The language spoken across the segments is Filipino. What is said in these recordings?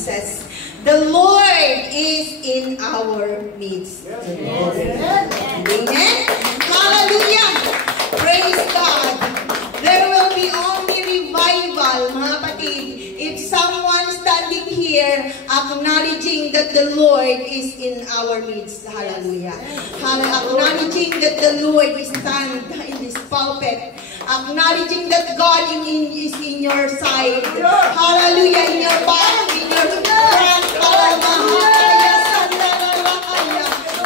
Jesus. The Lord is in our midst. Amen. Hallelujah. Praise God. There will be only revival, mga kapatid, if someone standing here acknowledging that the Lord is in our midst. Hallelujah. Acknowledging that the Lord is stand in this pulpit. Acknowledging that God is in your side. Hallelujah. In your back, in your front.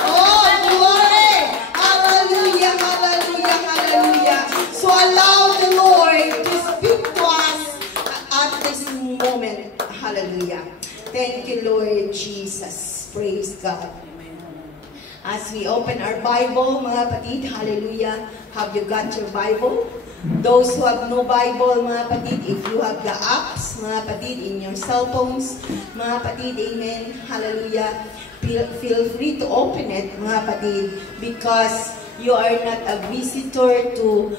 Oh, glory. Hallelujah. Hallelujah. Hallelujah. So allow the Lord to speak to us at this moment. Hallelujah. Thank you, Lord Jesus. Praise God. As we open our Bible, mga kapatid, hallelujah. Have you got your Bible? Those who have no Bible, mga kapatid, if you have the apps, mga kapatid, in your cell phones, mga kapatid, amen, hallelujah, feel free to open it, mga kapatid, because you are not a visitor to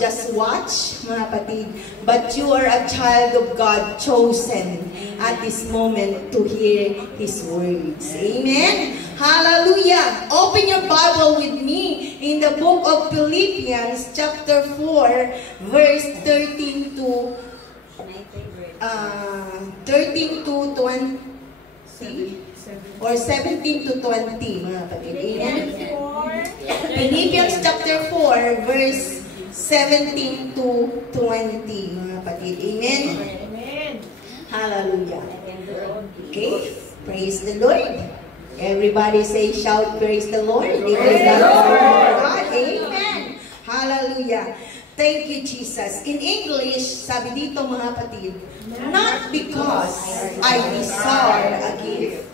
just watch, mga kapatid, but you are a child of God chosen at this moment to hear His words. Amen? Hallelujah! Open your Bible with me in the book of Philippians chapter 4 verse 13 to 20 or 17 to 20, mga kapatid. Amen? Philippians chapter 4 verse 17 to 20, mga kapatid. Amen? Hallelujah. Okay, praise the Lord. Everybody say, shout, praise the Lord. Praise the Lord. Amen. Hallelujah. Thank you, Jesus. In English, sabi dito, mga kapatid, not because I desire a gift,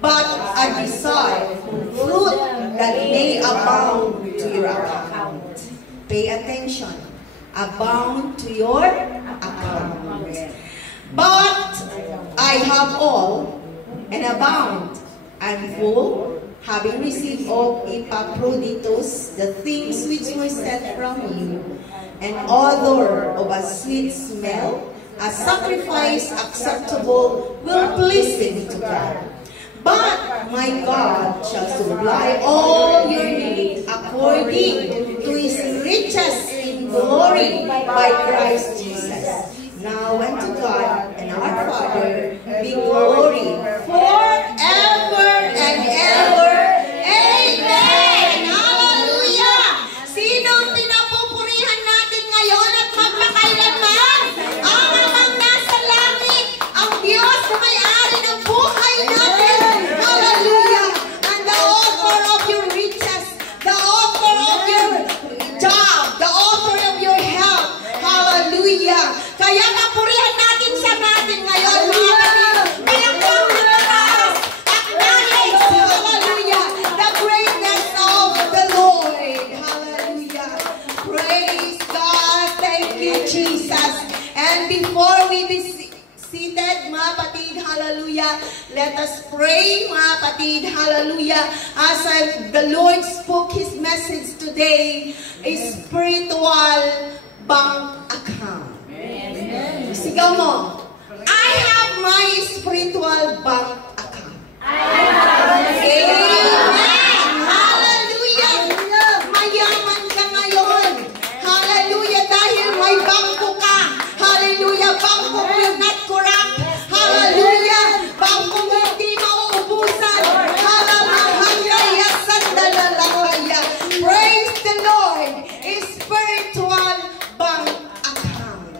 but I desire fruit that may abound to your account. Pay attention. Abound to your account. But I have all and abound. I'm full, having received of Epaphroditus the things which were sent from you, an odor of a sweet smell, a sacrifice acceptable, will please Him to God. But my God shall supply all your needs according to His riches in glory by Christ Jesus. Now unto God and our Father be glory forever and ever. Amen! Hallelujah! Sino ang pinapupurihan natin ngayon at magpakailanman? Ang amang nasa langit, ang Diyos na may-ari ng buhay natin. Hallelujah! And the author of your riches, the author of your job, the author of your health. Hallelujah! Kaya kapurihan natin siya natin ngayon, mga kapatid. Palakpak na mataas. Acknowledge, hallelujah, the greatness of the Lord. Hallelujah. Praise God. Thank you, Jesus. And before we be seated, mga kapatid, hallelujah, let us pray, mga kapatid, hallelujah, as the Lord spoke His message today, a spiritual bank account. Sigaw mo, I have my spiritual bank account. Amen. Hallelujah. Mayaman ka ngayon. Hallelujah. Dahil may bangko ka. Hallelujah. Bangko will not corrupt. Hallelujah. Bangko mo hindi mauubusan. Hallelujah. Sandalalakaya. Praise the Lord. Spiritual bank account.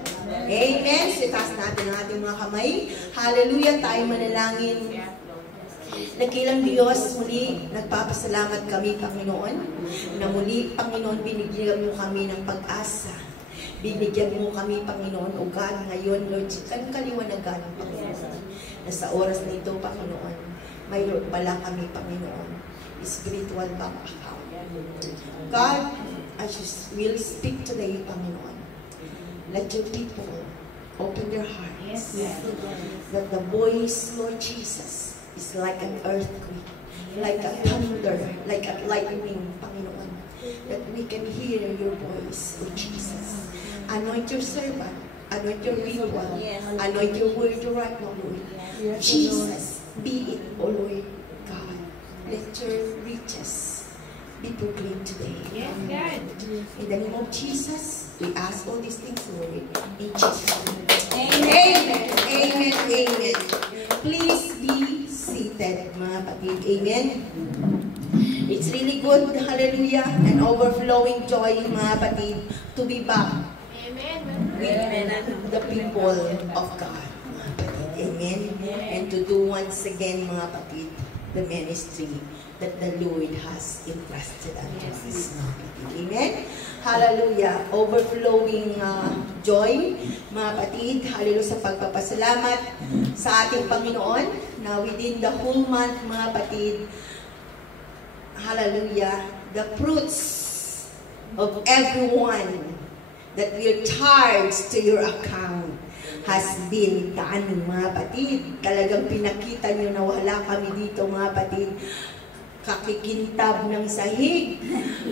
Amen. Sitaas natin ang ating mga kamay. Hallelujah. Tayo manalangin. Nakilang Diyos, muli nagpapasalamat kami, Panginoon, na muli, Panginoon, binigyan mo kami ng pag-asa. Binigyan mo kami, Panginoon, o God, ngayon, Lord, kan kaliwanagan, Panginoon, na sa oras nito, Panginoon, mayroon pala kami, Panginoon, spiritual bank account. God, I just will speak today, Panginoon. Let your people open their hearts. That the voice, Lord Jesus, is like an earthquake, like a thunder, like a lightning, Panginoon. That we can hear your voice, Lord Jesus. Anoint your servant Anoint your people. Yes. Anoint your word right now, Lord. Yes. Jesus, be it, O Lord God. Let your riches be proclaimed today. Yes, God. In the name of Jesus, we ask all these things, Lord. In Jesus' name. Amen. Amen. Amen. Please be seated, mga kapatid. Amen. It's really good, hallelujah, and overflowing joy, mga kapatid, to be back with the people of God, mga kapatid. Amen. And to do once again, mga kapatid, the ministry that the Lord has entrusted unto us, mga kapatid. Amen. Hallelujah. Overflowing joy, mga kapatid. Hallelujah sa pagpapasalamat sa ating Panginoon na within the whole month, mga kapatid, hallelujah, the fruits of everyone that will charge to your account has been done, mga kapatid. Talagang pinakita nyo na wala kami dito, mga kapatid. Kakikintab ng sahig,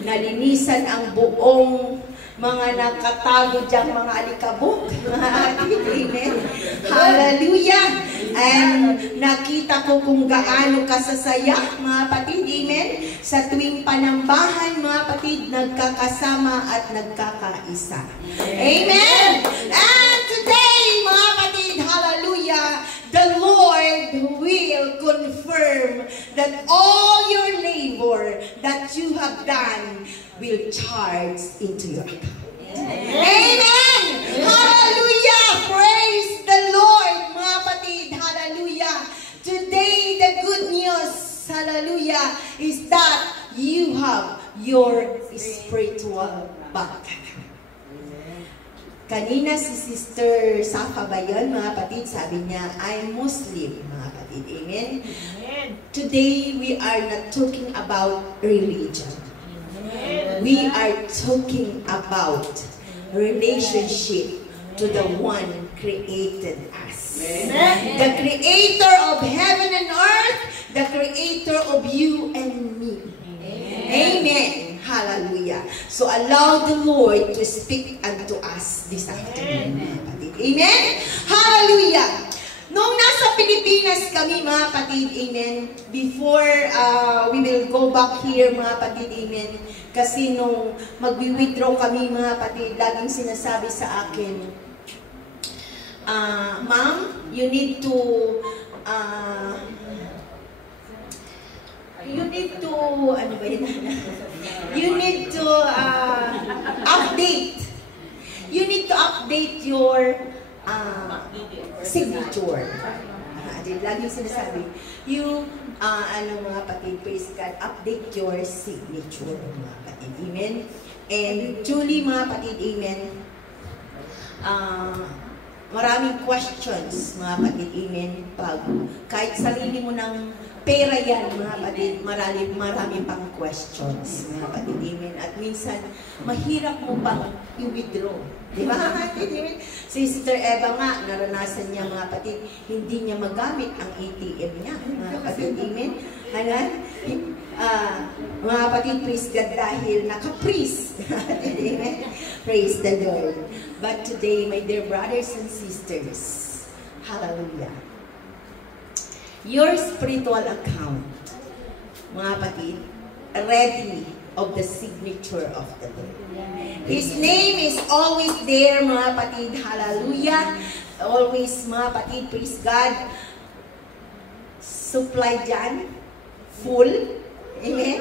nalinisan ang buong mga nakatago diyang mga alikabok. Amen. Hallelujah. And nakita ko kung gaano kasasaya, mga kapatid. Amen. Sa tuwing panambahan, mga kapatid, nagkakasama at nagkakaisa. Amen. And today, mga kapatid, hallelujah, the Lord will confirm that all your labor that you have done will charge into your account. Amen! Hallelujah! Praise the Lord, mga kapatid. Hallelujah! Today, the good news, hallelujah, is that you have your spiritual back. Kanina si Sister Safa ba yun, mga kapatid? Sabi niya, I'm Muslim, mga kapatid. Amen? Amen. Today, we are not talking about religion. Amen. We are talking about relationship to the one created us. Amen. The creator of heaven and earth, the creator of you and me. Amen. Hallelujah. So allow the Lord to speak unto us this afternoon, mga kapatid. Amen. Hallelujah. Nung nasa Pilipinas kami, mga kapatid, amen, before we will go back here, mga kapatid, amen, kasi nung mag-withdraw kami, mga kapatid, laging sinasabi sa akin, Ma'am, you need to ano ba yun? You need to update. You need to update your signature. Laging sinasabi, you, mga kapatid, praise God, update your signature, mga kapatid. Amen? And truly, mga kapatid, amen, maraming questions, mga kapatid, amen, kahit sarili mo ng pera yan, mga kapatid, marami pang questions, mga kapatid, amen. At minsan, mahirap mo pang i-withdraw. Di ba, kapatid, amen? Si Sister Eva nga, naranasan niya, mga kapatid, hindi niya magamit ang ATM niya, mga kapatid, amen. Mga kapatid, praise God, dahil naka-freeze. Amen. Praise the Lord. But today, my dear brothers and sisters, hallelujah, your spiritual account, mga kapatid, ready of the signature of the Lord. His name is always there, mga kapatid, hallelujah. Always, mga kapatid, praise God, supply dyan, full, amen.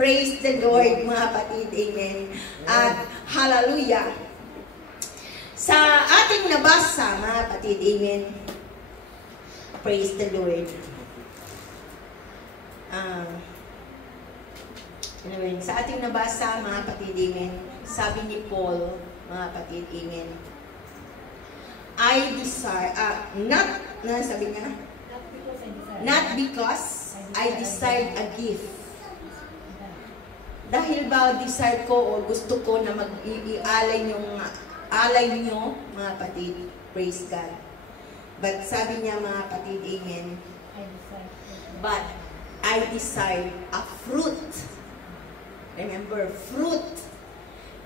Praise the Lord, mga kapatid, amen. At hallelujah. Sa ating nabasa, mga kapatid, amen. Praise the Lord. Sa ating nabasa, mga kapatid, amen, sabi ni Paul, mga kapatid, amen, I desire, sabi niya, not because I desired a gift. Dahil ba desire ko o gusto ko na mag-ialay nyo, mga kapatid, praise God. But sabi niya, mga kapatid, amen, but I desire a fruit. Remember, fruit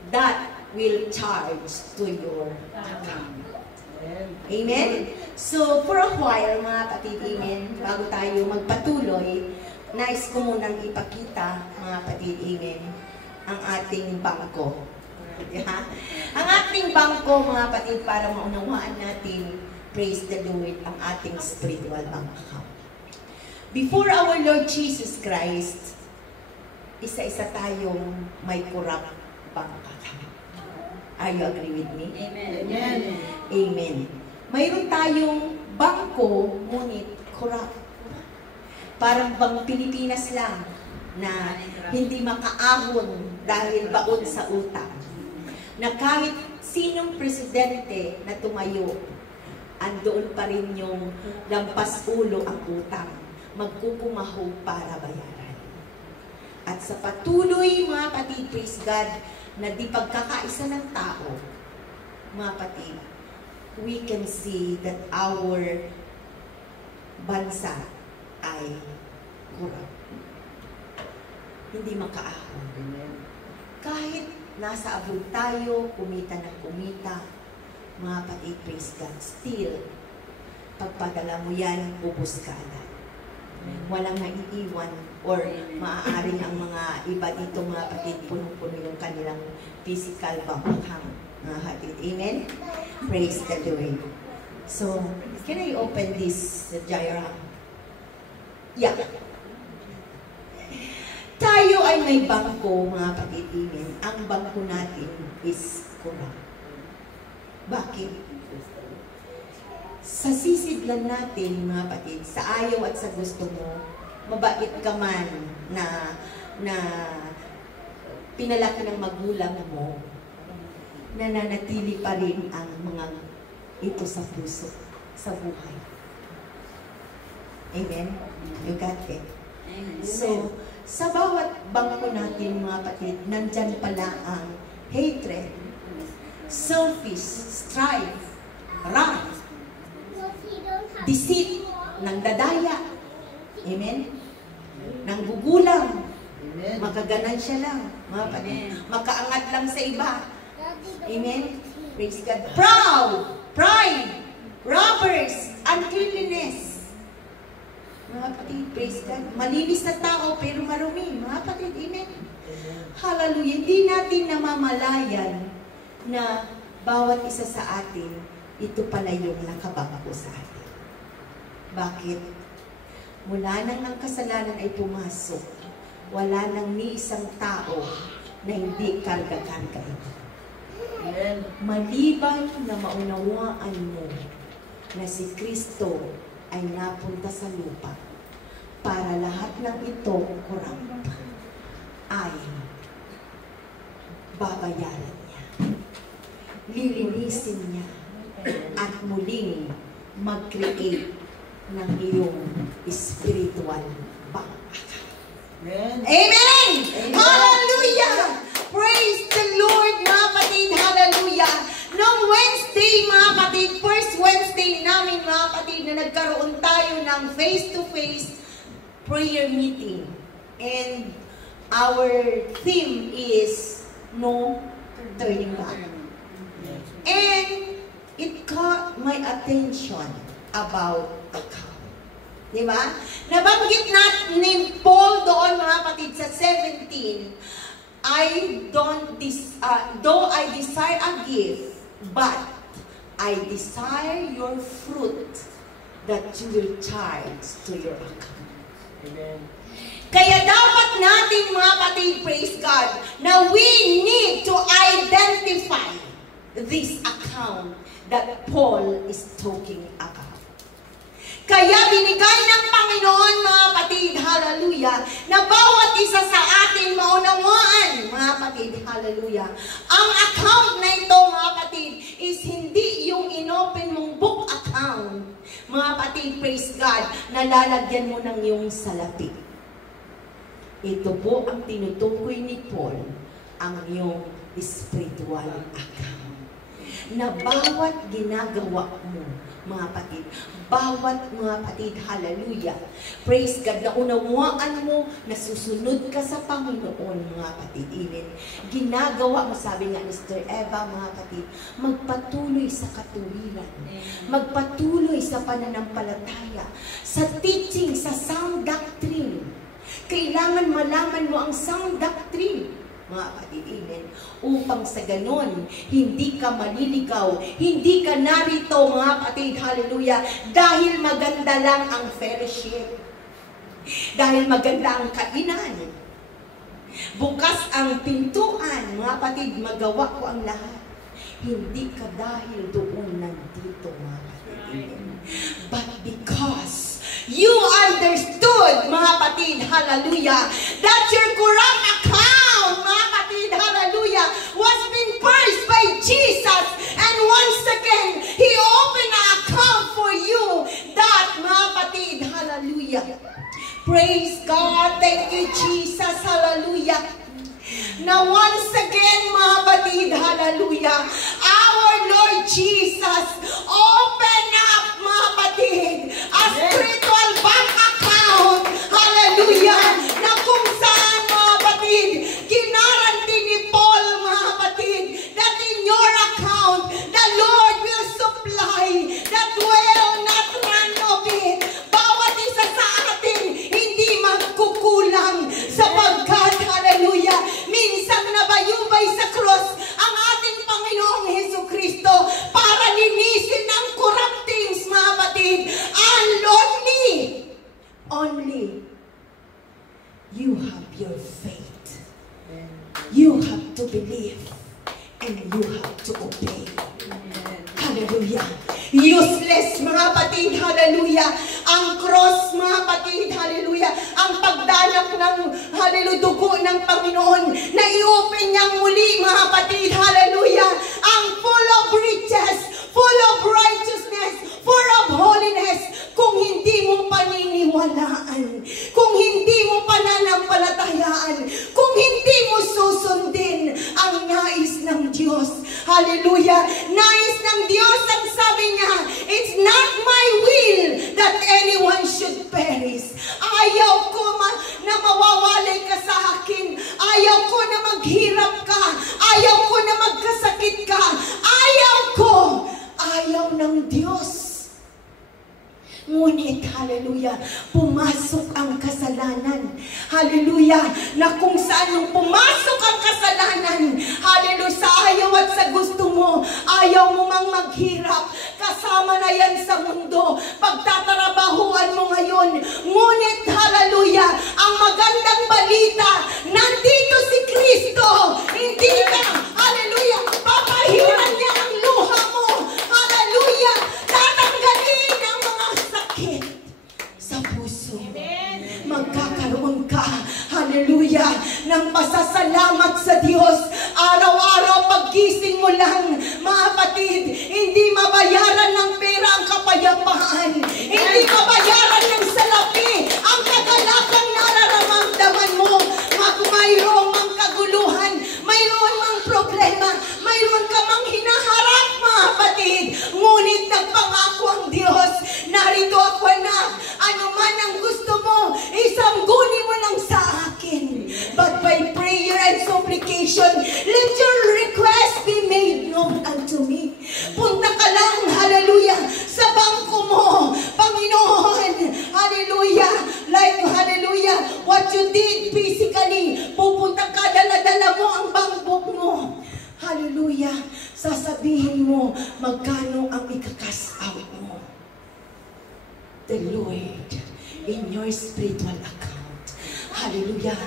that will charge to your account. Amen? So, for a while, mga kapatid, amen, bago tayo magpatuloy, nais ko munang ipakita, mga kapatid, amen, ang ating bangko. Yeah? Ang ating bangko, mga kapatid, para maunawaan natin, praise the Lord, ang ating spiritual bank account. Before our Lord Jesus Christ, isa-isa tayong may corrupt bank account. Are you agree with me? Amen. Amen. Amen. Mayroon tayong bangko, ngunit corrupt. Parang bang Pilipinas lang na hindi makaahon dahil baon sa utang. Na kahit sinong presidente na tumayo, andoon pa rin yung lampas ulo ang utang. Magkukumaho para bayaran. At sa patuloy, mga kapatid, praise God, na di pagkakaisa ng tao, mga kapatid, we can see that our bansa ay corrupt. Hindi makaahon. Kahit nasa abroad tayo, kumita ng kumita, mga kapatid, praise God, still, pagpadala mo yan, ubos ka agad. Walang naiiwan or maaaring ang mga iba dito, mga kapatid, punong-puno yung kanilang physical bank account. Mga kapatid, amen? Praise the Lord. So, can I open this diagram? Yeah. Tayo ay may bangko, mga kapatid, amen. Ang bangko natin is corrupt. Bakit? Sa sisidlan natin, mga kapatid, sa ayaw at sa gusto mo, mabait ka man na pinalaki ng magulang mo, nananatili pa rin ang mga ito sa puso, sa buhay. Amen? You got it? So, sa bawat bangko natin, mga kapatid, nandyan pala ang hatred, selfish, strife, wrath, deceit, nangdadaya, amen? Nanggugulang, makaganansya lang, mga kapatid, makaangat lang sa iba, amen? Praise God. Proud, pride, robbers, uncleanliness, mga kapatid, praise God. Malinis na tao pero marumi, mga kapatid, amen? Hallelujah. Hindi natin namamalayan na bawat isa sa atin, ito pala yung nakabangko sa atin. Bakit? Mula nang ang kasalanan ay pumasok, wala nang ni isang tao na hindi karga-karga ito. Maliban na maunawaan mo na si Kristo ay napunta sa lupa para lahat ng ito corrupt ay babayaran niya. Lilinisin niya at muling mag-create ng iyong spiritual bank account. Amen! Amen! Hallelujah! Praise the Lord, mga kapatid! Hallelujah! Noong Wednesday, mga kapatid, first Wednesday namin, mga kapatid, na nagkaroon tayo ng face-to-face prayer meeting. And our theme is No Turning Back. And it caught my attention about account. Diba? Nabanggit natin ni Paul doon, mga kapatid, sa 17, though I desire a gift, but I desire your fruit that you will charge to your account. Amen. Kaya dapat natin, mga kapatid, praise God, na we need to identify this account that Paul is talking about. Kaya binigay ng Panginoon, mga kapatid, hallelujah, na bawat isa sa atin maunawaan, mga kapatid, hallelujah. Ang account na ito, mga kapatid, is hindi yung inopen mong book account, mga kapatid, praise God, na lalagyan mo ng iyong salapi. Ito po ang tinutukoy ni Paul, ang iyong spiritual account. Na bawat ginagawa mo, mga kapatid, bawat mga kapatid, hallelujah. Praise God, na unawaan mo na susunod ka sa Panginoon, mga kapatid. Amen. Ginagawa mo, sabi nga ni Sister Eva, mga kapatid, magpatuloy sa katuwiran. Magpatuloy sa pananampalataya, sa teaching, sa sound doctrine. Kailangan malaman mo ang sound doctrine, mga kapatid, amen, upang sa ganon, hindi ka maliligaw, hindi ka narito, mga kapatid, hallelujah, dahil maganda lang ang fellowship, dahil maganda ang kainan, bukas ang pintuan, mga kapatid, magawa ko ang lahat, hindi ka dahil doon nandito, mga kapatid, amen, but because you understood, mga kapatid, hallelujah, that your corrupt account, mga kapatid, hallelujah, was being purged by Jesus. And once again, He opened an account for you. That, mga kapatid, hallelujah. Praise God. Thank you, Jesus. Hallelujah. Now, once again, mga kapatid, hallelujah, our Lord Jesus, open up, mga kapatid, a spiritual bank account, hallelujah, na kung saan, mga kapatid, ginaranti ni Paul, mga kapatid, that in your account, the Lord will supply, that will not run of it. Bawat isa sa atin, hindi magkukulang, sapagkat, hallelujah, minsan nabayubay sa cross ang ating Panginoong Jesucristo para linisin ang corrupt things, mga kapatid. And only you have your faith. You have to believe and you have to obey. Hallelujah. Useless, mga kapatid, hallelujah. Ang cross, mga kapatid, hallelujah. Ang pagdalak ng, hallelujah, dugo ng Panginoon na i-open niyang muli, mga kapatid, hallelujah. Ang full of riches, full of righteousness, full of holiness. Kung hindi mo paniniwalaan, kung hindi mo pananampalatayaan, kung hindi mo susundin ang nais ng Diyos. Hallelujah. Nais ng Diyos, ang sabi niya, it's not my will that anyone should perish. Ayaw ko na mawawalay ka sa akin. Ayaw ko na maghirap ka. Ayaw ko na magkasakit ka. Ayaw ng Diyos. Ngunit, hallelujah, pumasok ang kasalanan. Hallelujah, na kung saan nung pumasok ang kasalanan, hallelujah, sa ayaw at sa gusto mo, ayaw mo mang maghirap, kasama na yan sa mundo, pagtatrabahuan mo ngayon. Ngunit, hallelujah, ang magandang balita, nandito si Kristo, hindi ka, hallelujah, papahiran niya ang luha mo, hallelujah, tatanggalin ang mga sakit sa puso. Amen. Magkakaroon ka, hallelujah, ng pasasalamat sa Diyos. Araw-araw paggising mo lang, mga kapatid, hindi mabayaran ng pera ang kapayapaan. Hindi mabayaran ng salapi ang kagalakang nararamdaman mo. Mayroon mang kaguluhan, mayroon mang problema, mayroon ka mang hinaharap, mga kapatid. Ngunit nagpangako ang Diyos, narito ako na, ano man ang gusto mo, isangguni mo lang sa akin. But by prayer and supplication, let your request be made known unto me. Punta ka lang, hallelujah, sa bangko mo, Panginoon, hallelujah, like, hallelujah, what you did physically, pupunta ka, dala-dala mo ang bankbook mo, hallelujah, sasabihin mo, magkano ang ikakas out mo. The Lord, in your spiritual account, hallelujah,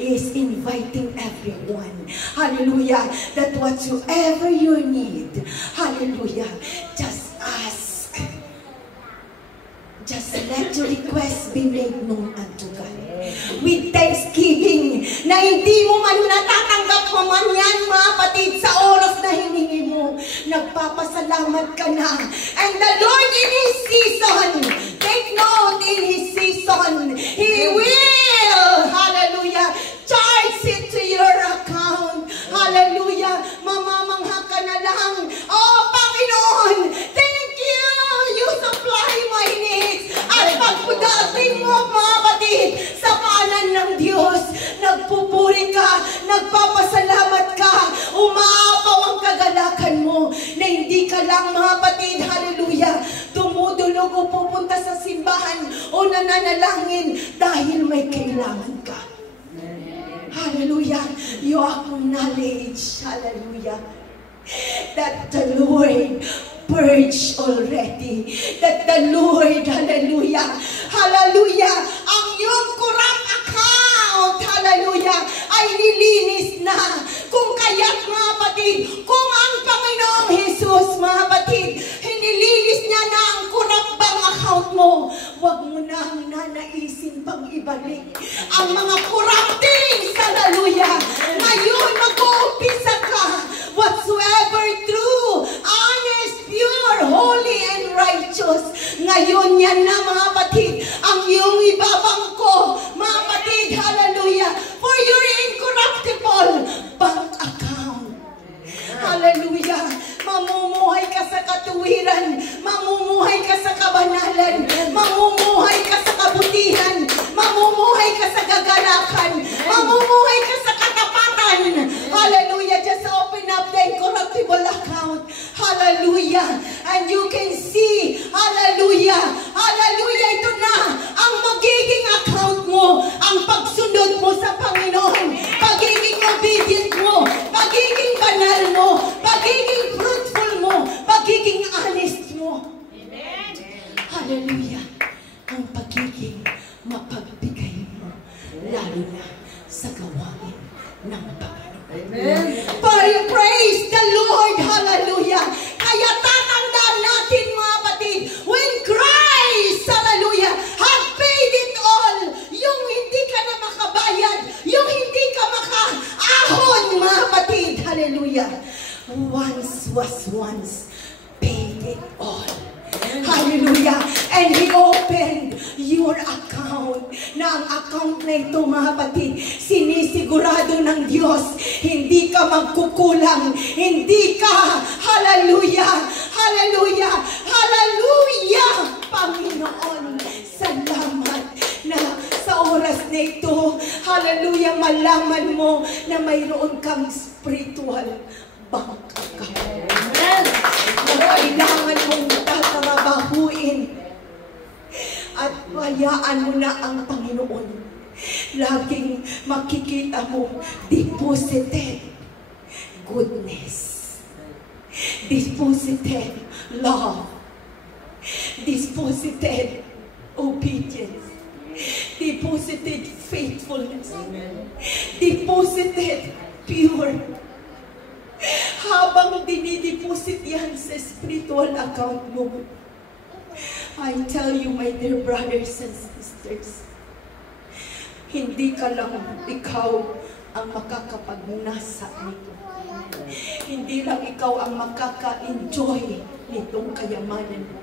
is inviting everyone, hallelujah, that whatsoever you need, hallelujah, just ask. Just let your request be made known unto God. With thanksgiving, na hindi mo man natatanggap mo man yan, mga kapatid, sa oras na hiningi mo, nagpapasalamat ka na. And the Lord in His season, take note, in His season, He will, hallelujah, charge it to your account. Hallelujah, mamamangha ka na lang. Oh, Panginoon, thank you, you supply my o nananalangin dahil may kailangan ka. Hallelujah. You acknowledge, hallelujah, that the Lord purged already. That the Lord, hallelujah, hallelujah, ang iyong corrupt account, hallelujah, ay nilinis na. Kung kaya't mga kapatid, kung ang Panginoong Jesus, mga kapatid, hinilinis niya na ang corrupt bank account mo, huwag mo nang nanaisin pang ibalik ang mga corrupt things, hallelujah. Ngayon, mag-uumpisa ka, whatsoever true, honest, pure, holy, and righteous. Ngayon yan na, mga kapatid, ang iyong ibabangko, mga kapatid, hallelujah, for your incorruptible bank account. Hallelujah. Mamumuhay ka sa katuwiran, mamumuhay ka sa kabanalan, mamumuhay ka sa kabutihan, mamumuhay ka sa gagalakan, mamumuhay ka sa katapatan. Hallelujah. Just open up the incorruptible account. Hallelujah. And you can see, hallelujah, hallelujah, ito na ang magiging account mo, ang pagsunod mo sa Panginoon, pagiging obedient mo, pagiging banal mo, pagiging fruitful mo, pagiging honest mo. Amen. Hallelujah. Ang pagiging mapagbigay mo, lalo na sa gawain ng Panginoon. Amen. Praise the Lord. Hallelujah. Kaya tatandaan natin, mga kapatid, when Christ, hallelujah, had paid it all, yung hindi ka na makabayad, yung hindi ka makaahon, mga kapatid, hallelujah, once was once, paid it all. Hallelujah. And He opened your account. Na ang account na ito, mga kapatid, sinisigurado ng Diyos, hindi ka magkukulang, hindi ka, hallelujah, hallelujah, hallelujah, Panginoon, salamat na sa oras na ito, hallelujah, malaman mo na mayroon kang spiritual bank account. Amen. Kailangan mong tatrabahuin at hayaan mo na ang Panginoon. Laging makikita mo deposited goodness, deposited love, deposited obedience, deposited faithfulness, deposited pure. Habang dinideposit yan sa spiritual account mo, I tell you, my dear brothers and sisters, hindi ka lang ikaw ang makakapagnasa nito. Hindi lang ikaw ang makaka-enjoy nitong kayamanan mo.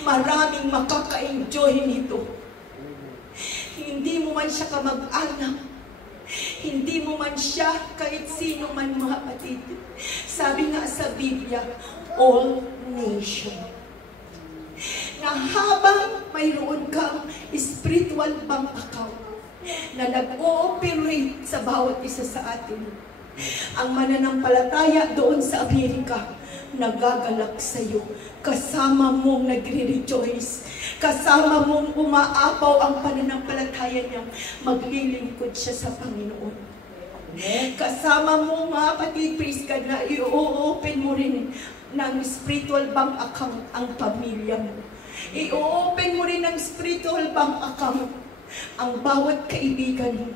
Maraming makaka-enjoy nito. Hindi mo man siya kamag-anak, hindi mo man siya kahit sino man, mga kapatid. Sabi nga sa Biblia, all nation. Na habang mayroon kang spiritual bank account na nag-ooperate sa bawat isa sa atin, ang mananampalataya doon sa Amerika, nagagalak sa iyo. Kasama mong nagre-rejoice. Kasama mong umaapaw ang pananampalataya niya. Maglilingkod siya sa Panginoon. Kasama mo, mga kapatid, praise God, na i-open mo rin ng spiritual bank account ang pamilya mo. I-open mo rin ng spiritual bank account ang bawat kaibigan mo.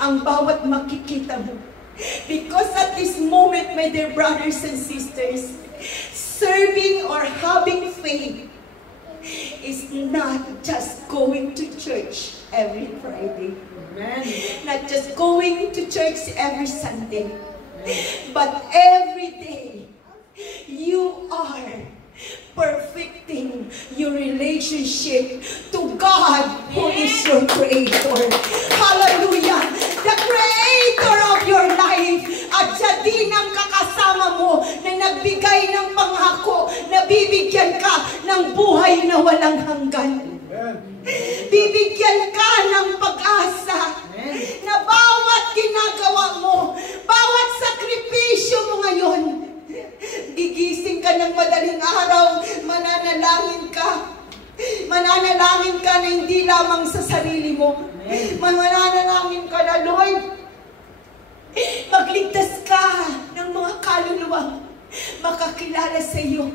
Ang bawat makikita mo. Because at this moment, my dear brothers and sisters, serving or having faith is not just going to church every Friday. Amen. Not just going to church every Sunday. But every day, you are perfecting your relationship to God, who is your Creator. Hallelujah! The Creator of your life. At siya din ang kakasama mo na nagbigay ng pangako na bibigyan ka ng buhay na walang hanggan. Bibigyan ka ng pag-asa na bawat ginagawa mo, bawat sakripisyo mo ngayon, gigising ka ng madaling araw, mananalangin ka, Mananalangin ka na hindi lamang sa sarili mo. Mananalangin ka na, Lord, magligtas ka ng mga kaluluwang makakilala sa iyo.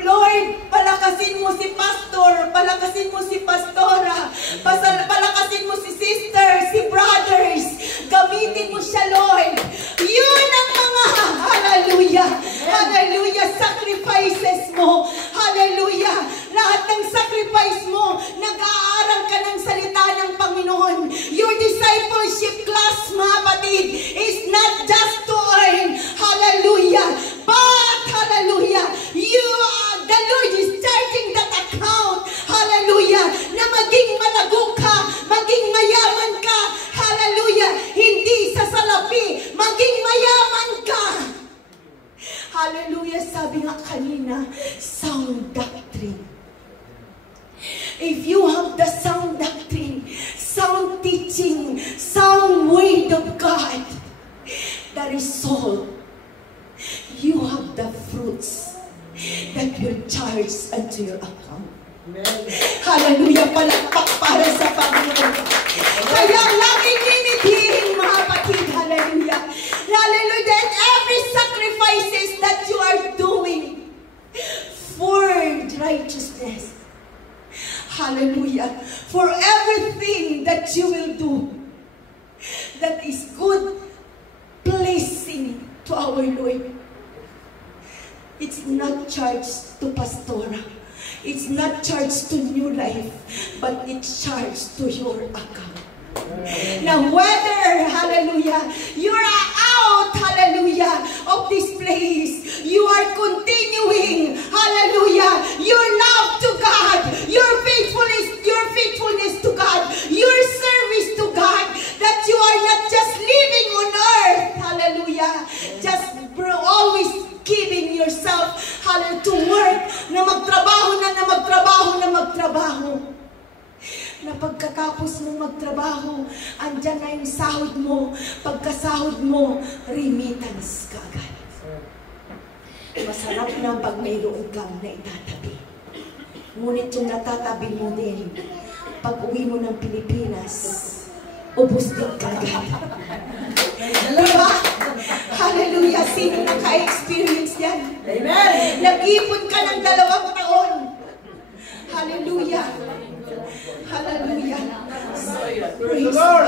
Lord, palakasin mo si pastor, palakasin mo si pastora, palakasin mo si sister, si brothers. Gamitin mo siya, Lord. Yun ang mga, hallelujah, hallelujah, sacrifices mo. Hallelujah. Lahat ng sacrifice mo, nag-aaral ka ng salita ng Panginoon. Your discipleship class, mga kapatid, is not just to earn, hallelujah, but, hallelujah, the Lord is charging that account, hallelujah, na maging malago ka, maging mayaman ka, hallelujah, hindi sa salapi, maging mayaman ka. Hallelujah, sabi nga kanina, sound doctrine. If you have the sound doctrine, sound teaching, sound word of God, the result, you have the fruits that will charge unto your account. Hallelujah, palakpak para sa Panginoon. Kaya laging limitin, mga kapatid, hallelujah. Hallelujah, and every sacrifices that you are doing for righteousness. Hallelujah. For everything that you will do that is good, pleasing to our Lord. It's not charged to Pastora. It's not charged to New Life, but it's charged to your account. Now whether, hallelujah, you are out, hallelujah, of this place, you are continuing, hallelujah, your love to God, your faithfulness to God, your service to God, that you are not just living on earth, hallelujah, just always giving yourself, hallelujah, to work, na magtrabaho. Na pagkatapos mo magtrabaho, andyan na yung sahod mo. Pagkasahod mo, remittance ka agad. Masarap na pag mayroon kang naitatabi. Ngunit yung natatabi mo din, pag uwi mo ng Pilipinas, ubus din ka agad. Diba? Hallelujah! Sino naka-experience yan? Amen! Nag-ipon ka ng 2 taon. Hallelujah! Hallelujah! Praise God!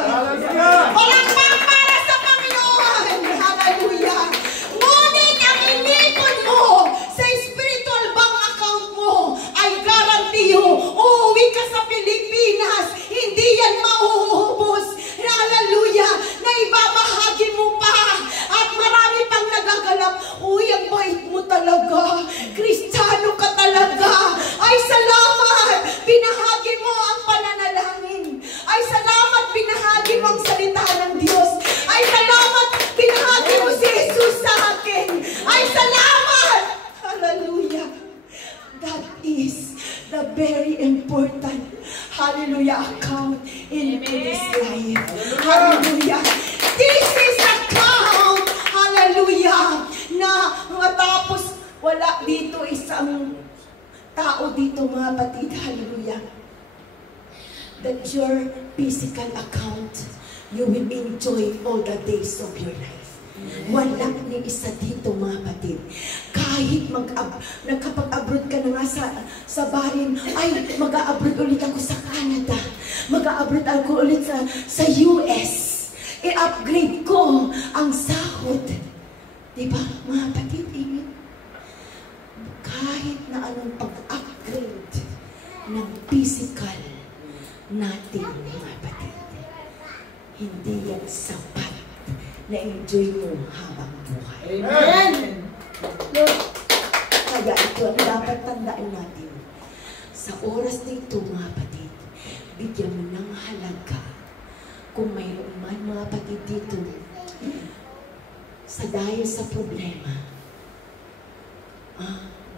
Palakpak para sa Panginoon! Hallelujah! Ngunit ang inipon mo sa spiritual bank account mo ay garantiyo. Uuwi ka sa Pilipinas, hindi yan mauubos. Hallelujah! Na ibabahagi mo pa at marami pang nagagalap. Uy, ang bait mo talaga. Kristiyano ka talaga. Ay, salamat! Binahagi mo ang pananalangin. Ay, salamat! Binahagi mo ang salita ng Diyos. Ay, salamat! Binahagi mo si Jesus sa akin. Ay, salamat! Hallelujah! That is the very important, hallelujah, account into this life. Hallelujah! This is account, hallelujah, na matapos wala dito isang tao dito, mga kapatid, hallelujah, that your physical account, you will enjoy all the days of your life. Wala ni isa dito, mga kapatid. Kahit nakapag-abroad ka na nga sa barin, ay, mag-a-abroad ulit ako sa Canada. Mag-a-abroad ako ulit sa US. I-upgrade ko ang sahod. Diba, mga kapatid? Amen. Kahit na anong pag-upgrade ng physical natin, mga kapatid, hindi yan sapat na enjoy mo habang buhay. Amen! Kaya ito ang dapat tandaan natin. Sa oras na ito, mga kapatid, bigyan mo ng halaga. Kung mayroon man, mga kapatid, dito, sa dahil sa problema,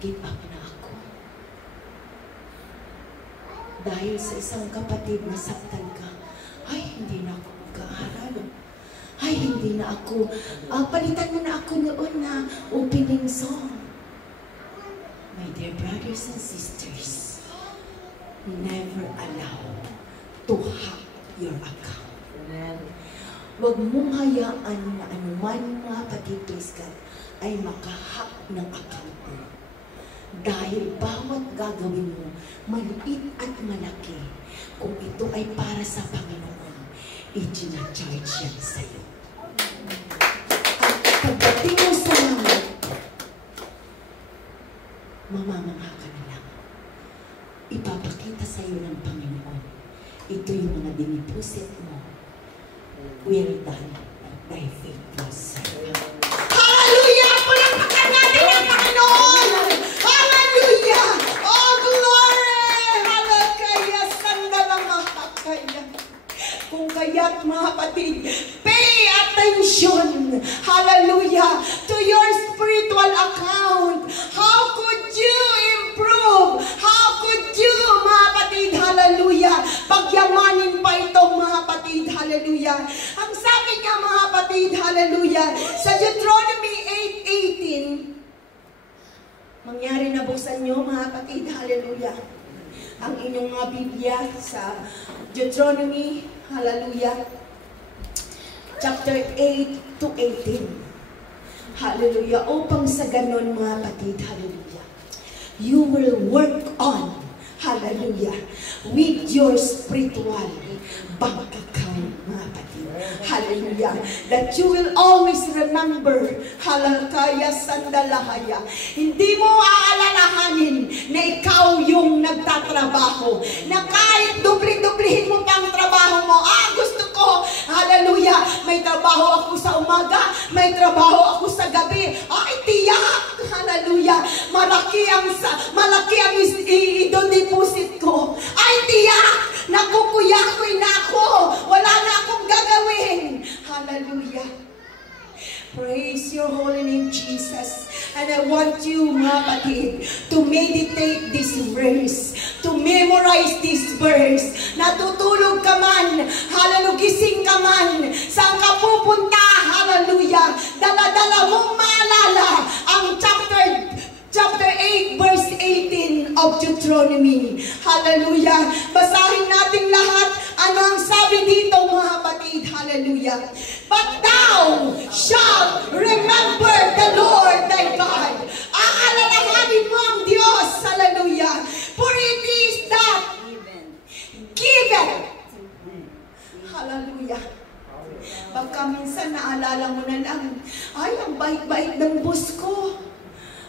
give up na ako. Dahil sa isang kapatid na saktan ka, ay, hindi na ako mag-aaral. Ay, hindi na ako, palitan mo na ako noon na opening song. My dear brothers and sisters, never allow to hack your account. Amen. Huwag mong hayaan na anuman mga kapatid, praise God, ay makahack ng account mo. Dahil bawat gagawin mo, maliit at malaki, kung ito ay para sa Panginoon, i-charge yan sa'yo. At pagdating mo sa langit, mamamangha ka na lang. Ipapakita sa'yo ng Panginoon. Ito yung mga diniposit mo. Well done, thy faithful servant. Hallelujah! Palapakan natin ang Panginoon! Hallelujah! Oh, glory! Hallelujah! Sandalang makakaya. Kung kaya't mga kapatid, pay attention, hallelujah, to your spiritual account. How could you improve? How could you, mga kapatid, hallelujah, pagyamanin pa ito, mga kapatid, hallelujah. Ang sabi niya, mga kapatid, hallelujah, sa Deuteronomy 8:18, mangyari na buksan niyo, mga kapatid, hallelujah, ang inyong mga Biblia sa Deuteronomy, hallelujah, chapter 8 to 18. Hallelujah. Upang sa ganon, mga kapatid, hallelujah, you will work on, hallelujah, with your spiritual bank account, mga kapatid. Hallelujah. That you will always remember, hallelujah, sandalahaya. Hindi mo aalalahanin na ikaw yung nagtatrabaho. Na kahit dubli-dublihin mo pang trabaho mo, gusto ko, hallelujah, may trabaho ako sa umaga, may trabaho ako sa gabi. Tiyak, hallelujah, malaki ang idon-deposit ko. Tiyak, nakukuyakoy na ako. Wala na akong gagawin. Hallelujah. Praise your holy name, Jesus. And I want you, mga kapatid, to meditate this verse, to memorize this verse. Natutulog ka man, hallelujah, gising ka man, saan ka pupunta, hallelujah, dala-dala mong maalala ang chapter 8, verse 18 of Deuteronomy. Hallelujah. Basahin natin lahat. Ano ang sabi dito, mga kapatid? Hallelujah. But thou shalt remember the Lord thy God. Aalalahanin mo ang Diyos. Hallelujah. For it is that given. Hallelujah. Baka minsan naalala mo na lang, ang bait-bait ng boss ko.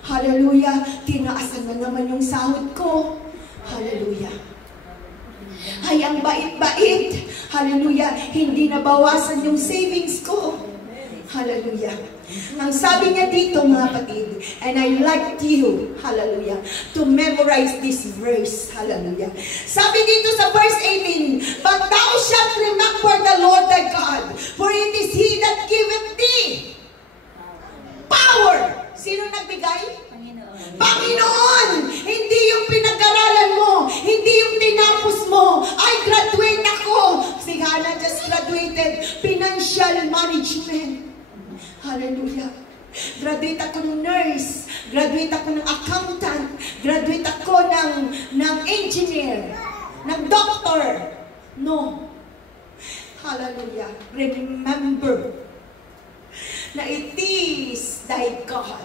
Hallelujah. Tinaasan na naman yung sahod ko. Hallelujah. Ang bait-bait. Hallelujah. Hindi nabawasan yung savings ko. Hallelujah. Ang sabi niya dito, mga kapatid, and I like you, hallelujah, to memorize this verse. Hallelujah. Sabi dito sa verse 18, but thou shalt remember the Lord thy God, for it is He that giveth thee power. Sino nagbigay? Panginoon. Hindi yung pinag-aralan mo, hindi yung tinapos mo. Graduate ako. Si Hannah just graduated financial management. Hallelujah. Graduate ako ng nurse. Graduate ako ng accountant. Graduate ako ng engineer. Ng doctor. No. Hallelujah. Remember na it is thy God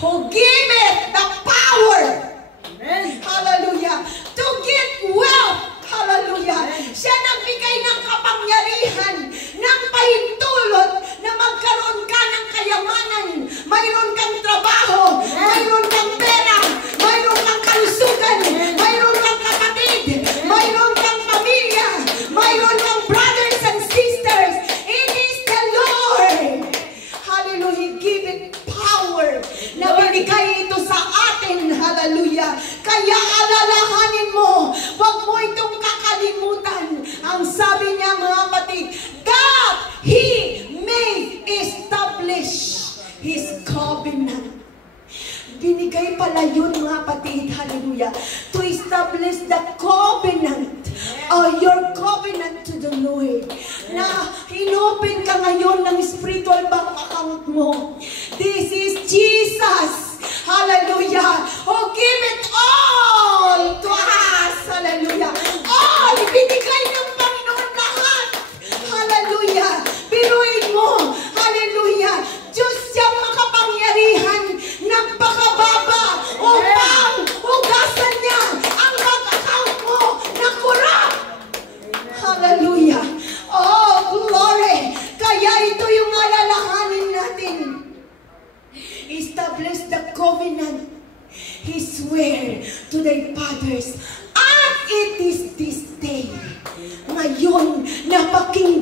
who giveth the power. Amen. Hallelujah. To get wealth. Hallelujah. Amen. Siya nagbigay ng kapangyarihan, ng pahintulot na magkaroon ka ng kayamanan. Mayroon kang trabaho. Amen. Mayroon kang pera. Mayroon kang kalusugan. Amen. Mayroon kang kapatid. Amen. Mayroon kang pamilya. Mayroon kang brothers and sisters. It is the Lord. Hallelujah. Give it power na binigay ito sa atin. Hallelujah. Kaya alalahanin mo, wag mo itong kakalimutan. Ang sabi niya, mga kapatid, that He may establish His covenant. Binigay pala yun, mga kapatid, hallelujah, to establish the covenant, your covenant to the Lord. Na inopen ka ngayon ng spiritual bank account mo. This is Jesus, hallelujah, who give it all to us, hallelujah.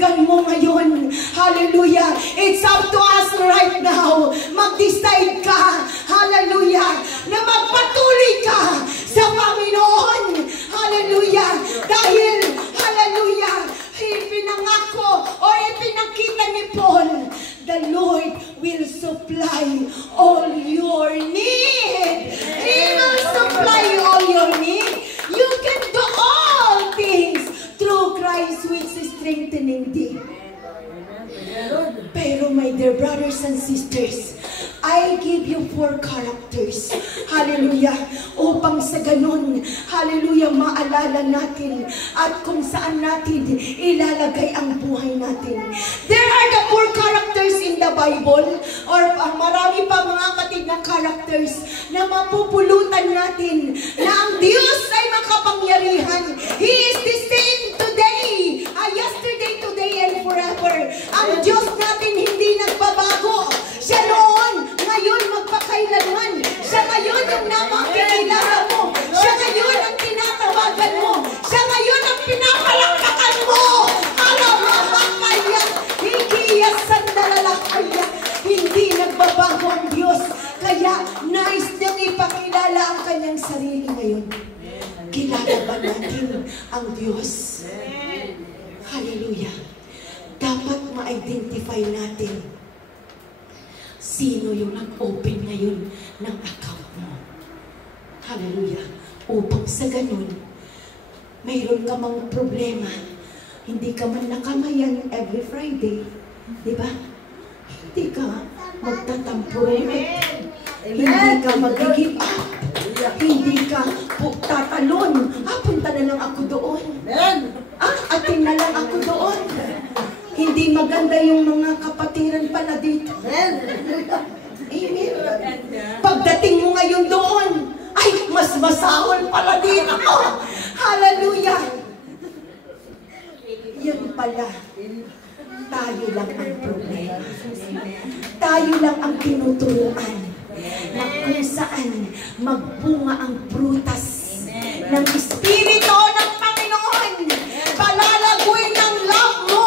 pakinggan mo ngayon. Hallelujah. It's up to us right now. Mag-decide ka. Hallelujah. Na magpatuloy ka sa Panginoon. Hallelujah. Dahil, hallelujah, ipinangako o ipinakita ni Paul, the Lord will supply all your need. He will supply all your need. You can do all things through Christ which is strengthening thee. Pero my dear brothers and sisters, I give you 4 characters. Hallelujah. Upang sa ganun, hallelujah, maalala natin at kung saan natin ilalagay ang buhay natin. There are the 4 characters in the Bible, or marami pa mga kapatid na characters na mapupulutan natin na ang Diyos ay makapangyarihan. He is the same today, yesterday, today, and forever. Ang Diyos natin hindi nagbabago. Siya noon, ngayon, magpakailanman. Siya ngayon yung namakikilala mo. Siya ngayon ang tinatawagan mo. Siya ngayon ang pinapalakpakan mo. Alamahakaya, hikiya sandalalakaya. Hindi nagbabago ang Diyos. Kaya nais niyang ipakilala ang kanyang sarili ngayon. Kilala ba natin ang Diyos? Hallelujah. Dapat ma-identify natin sino yung nag-open ngayon ng account mo. Hallelujah. Upang sa ganun, mayroon ka mang problema, hindi ka man nakamayan every Friday, di ba? Hindi ka magtatampurin. Hindi ka mag-give up. Hindi ka tatalon. Punta na lang ako doon. Atin na lang ako doon. Hindi maganda yung mga kapatiran pala dito. Amen. Pagdating mo ngayon doon, ay, mas masahol pala dito. Hallelujah. Yun pala, tayo lang ang problema. Tayo lang ang tinuturuan na kung saan magbunga ang prutas ng Espiritu ng Panginoon. Palalaguin ang love mo.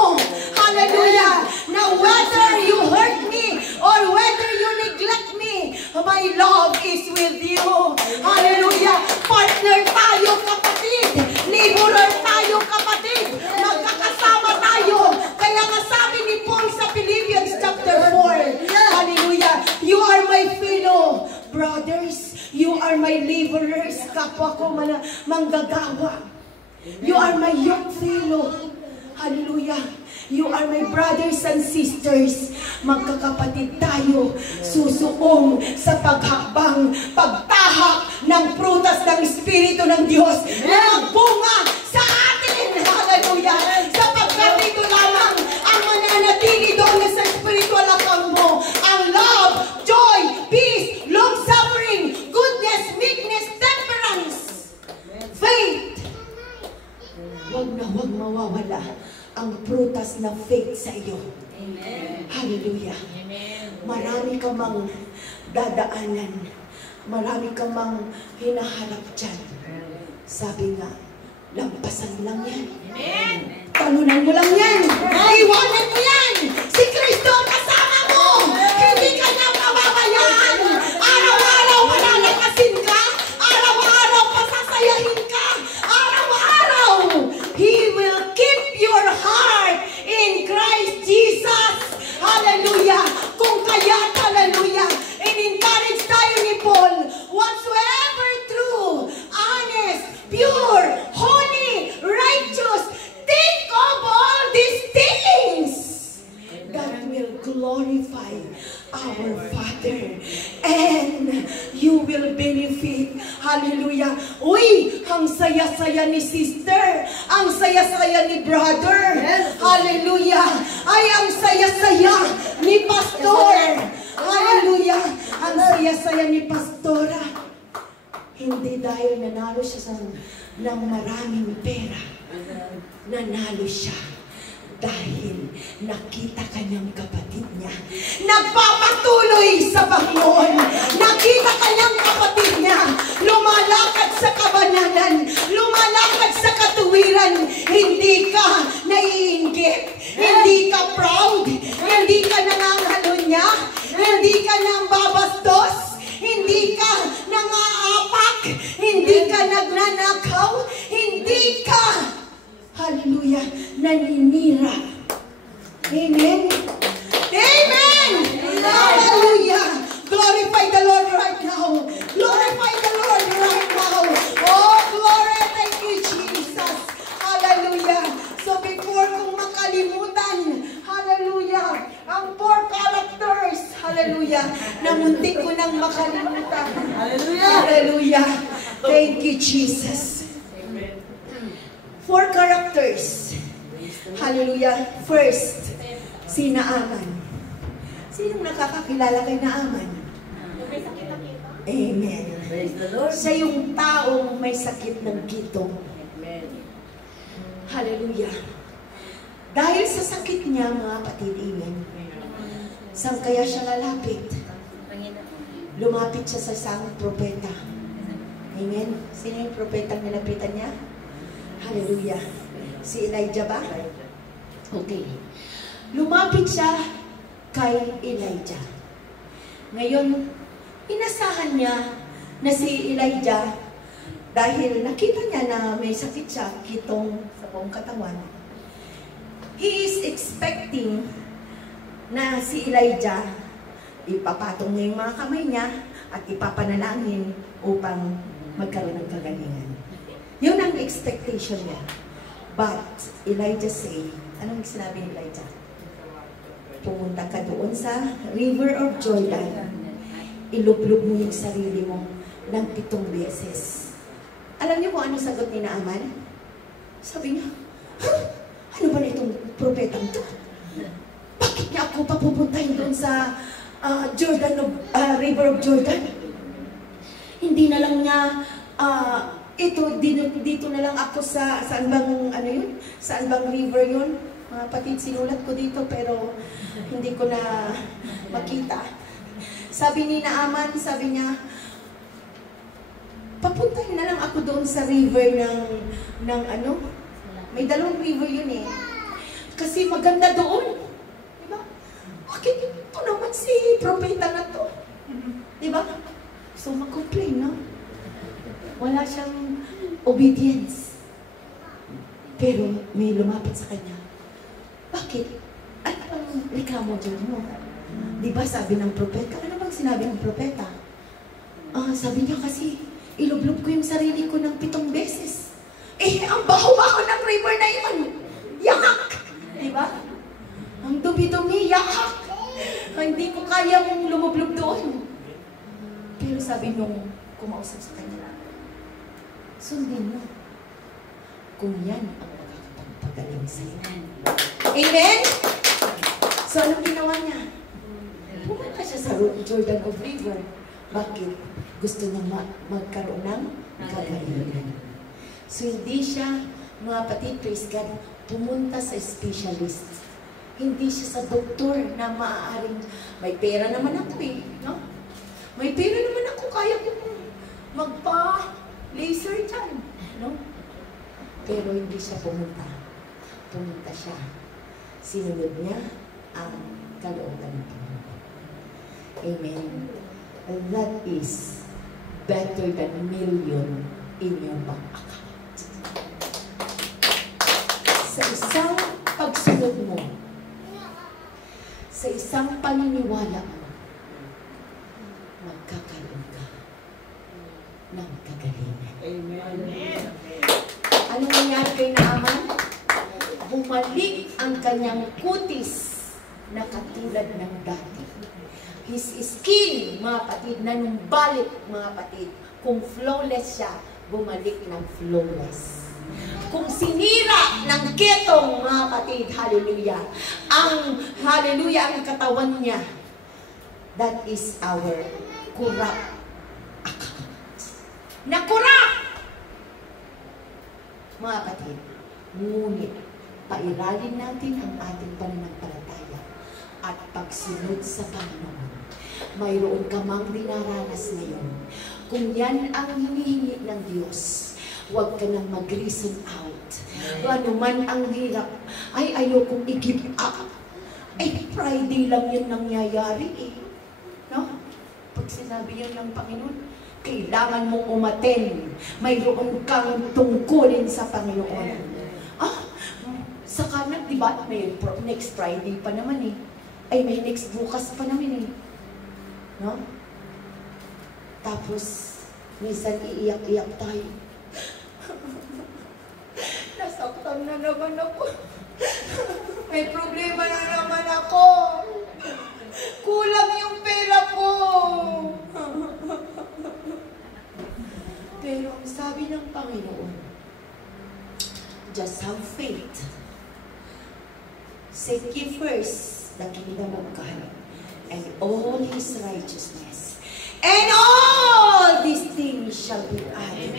Hallelujah. Now whether you hurt me or whether you neglect me, my love is with you. Hallelujah. Partner tayo, kapatid. Laborer tayo, kapatid. Magkakasama tayo. Kaya nga sabi ni Paul sa Philippians chapter 4. Hallelujah. You are my fellow brothers. You are my laborers. Kapwa ko manggagawa. You are my young fellow. Hallelujah. You are my brothers and sisters. Magkakapatid tayo, susuong sa paghakbang, pagtahak ng prutas ng Espiritu ng Diyos na magbunga sa atin. Hallelujah. Sapagkat ito lamang ang mananatili doon sa spiritual account mo. Ang love, joy, peace, long-suffering, goodness, meekness, temperance, faith. Huwag na huwag mawawala ang prutas na faith sa iyo. Amen. Hallelujah. Amen. Marami ka mang dadaanan. Marami ka mang hinaharap dyan. Sabi nga, lampasan lang yan. Amen. Talunan mo lang yan. Iwanan mo yan. Si Kristo kasama mo. Hindi ka niya pababayaan. Araw-araw palalakasin ka. Araw-araw pasasayahin ka. Araw-araw He will keep your heart in Christ Jesus. Hallelujah. Kung kaya't, hallelujah, in-encourage tayo ni Paul, whatsoever true, honest, pure, holy, righteous, think of all these things that will glorify our Father, and you will benefit. Hallelujah. Uy, ang saya-saya ni sister, ang saya-saya ni brother. Hallelujah. Ay, ang saya-saya ni pastor. Hallelujah. Ang saya-saya ni pastora. Hindi dahil nanalo siya ng maraming pera. Nanalo siya dahil nakita kanyang kapatid niya nagpapatuloy sa Panginoon. Nakita kanyang kapatid niya lumalakad sa kabanalan, lumalakad sa katuwiran. Hindi ka naiinggit, naninira. Amen? Amen! Hallelujah! Glorify the Lord right now. Glorify the Lord right now. Oh, glory! Thank you, Jesus. Hallelujah! So before kong makalimutan, hallelujah, ang 4 characters, hallelujah, na muntik ko nang makalimutan. Hallelujah! Hallelujah! Thank you, Jesus. 4 characters. Hallelujah. First, si Naaman. Sinong nakakakilala kay Naaman? Amen. Siya yung taong may sakit ng gitong. Hallelujah. Dahil sa sakit niya, mga kapatid, amen, saan kaya siya lalapit? Lumapit siya sa isang propeta. Amen. Sino yung propeta ang nilapitan niya? Hallelujah. Si Elijah ba? Okay. Lumapit siya kay Elijah. Ngayon, inasahan niya na si Elijah, dahil nakita niya na may sakit siya, kitong sa buong katawan, he is expecting na si Elijah, ipapatong niya yung mga kamay niya at ipapanalangin upang magkaroon ng kagalingan. Yun ang expectation niya. But Elijah say, anong sinabi ni Elijah? Pumunta ka doon sa River of Jordan. Ilublog mo yung sarili mo ng 7 beses. Alam niyo kung ano sagot ni Naaman? Sabi niya, ano ba na itong propetang to? Bakit niya ako papupuntahin doon sa River of Jordan? Hindi na lang niya, dito na lang ako saan bang river yun? Mga patid, sinulat ko dito pero hindi ko na makita. Sabi ni Naaman, sabi niya, papuntahin na lang ako doon sa river ng may 2 river yun eh. Kasi maganda doon. Diba? Bakit ito naman si propeta na to? Diba? So mag-complain, no? Wala siyang obedience. Pero may lumapit sa kanya. Bakit? Ano bang reklamo dyan mo? Diba sabi ng propeta? Ano bang sinabi ng propeta? Sabi niya kasi, ilublog ko yung sarili ko ng 7 beses. Ang baho-baho ng river na yun. Yak! Diba? Ang dumi-dumi, yak! Hindi ko kayang lumublog doon. Pero sabi nung kumausap sa kanya, sundin mo kung yan ang makakapagpagaling sa iyo. Amen? So, anong ginawa niya? Pumunta siya sa Jordan of River. Bakit? Gusto niya magkaroon ng kagalingan. So, hindi siya, mga kapatid, praise God, pumunta sa specialist. Hindi siya sa doktor na maaaring, may pera naman ako eh, no? May pera naman ako, kaya ko magpa-laser dyan, no? Pero hindi siya pumunta. Pumunta siya. Sinunod niya ang kalooban ng Panginoon. Amen. And that is better than $1 million in your bank account. Sa isang pagsunod mo, sa isang paniniwala mo, magkakaroon ka ng kagalingan. Amen. Anong nangyari kay Naaman? Bumalik ang kanyang kutis na katulad ng dati. His skin, mga kapatid, nanumbalik, mga kapatid. Kung flawless siya, bumalik ng flawless. Kung sinira ng ketong, mga kapatid, hallelujah, ang katawan niya, that is our corrupt account. Na-corrupt! Mga kapatid, ngunit, pairalin natin ang ating pananampalataya at pagsunod sa Panginoon. Mayroon ka mang dinaranas ngayon. Kung yan ang hinihingi ng Diyos, huwag ka nang mag-reason out. Ano man ang hirap, ay ayokong i-give up. Ay, Friday lang yan nangyayari eh. No? Pag sinabi yan ng Panginoon, kailangan mong umaten. Mayroon kang tungkulin sa Panginoon. Sakali diba, may next Friday pa naman eh. Ay, may next bukas pa naman eh. No? Tapos, minsan iiyak-iyak tayo. Nasaktan na naman ako. May problema na naman ako. Kulang yung pera ko. Pero ang sabi ng Panginoon, just have faith. Seek ye first the kingdom of God and all His righteousness. And all these things shall be added.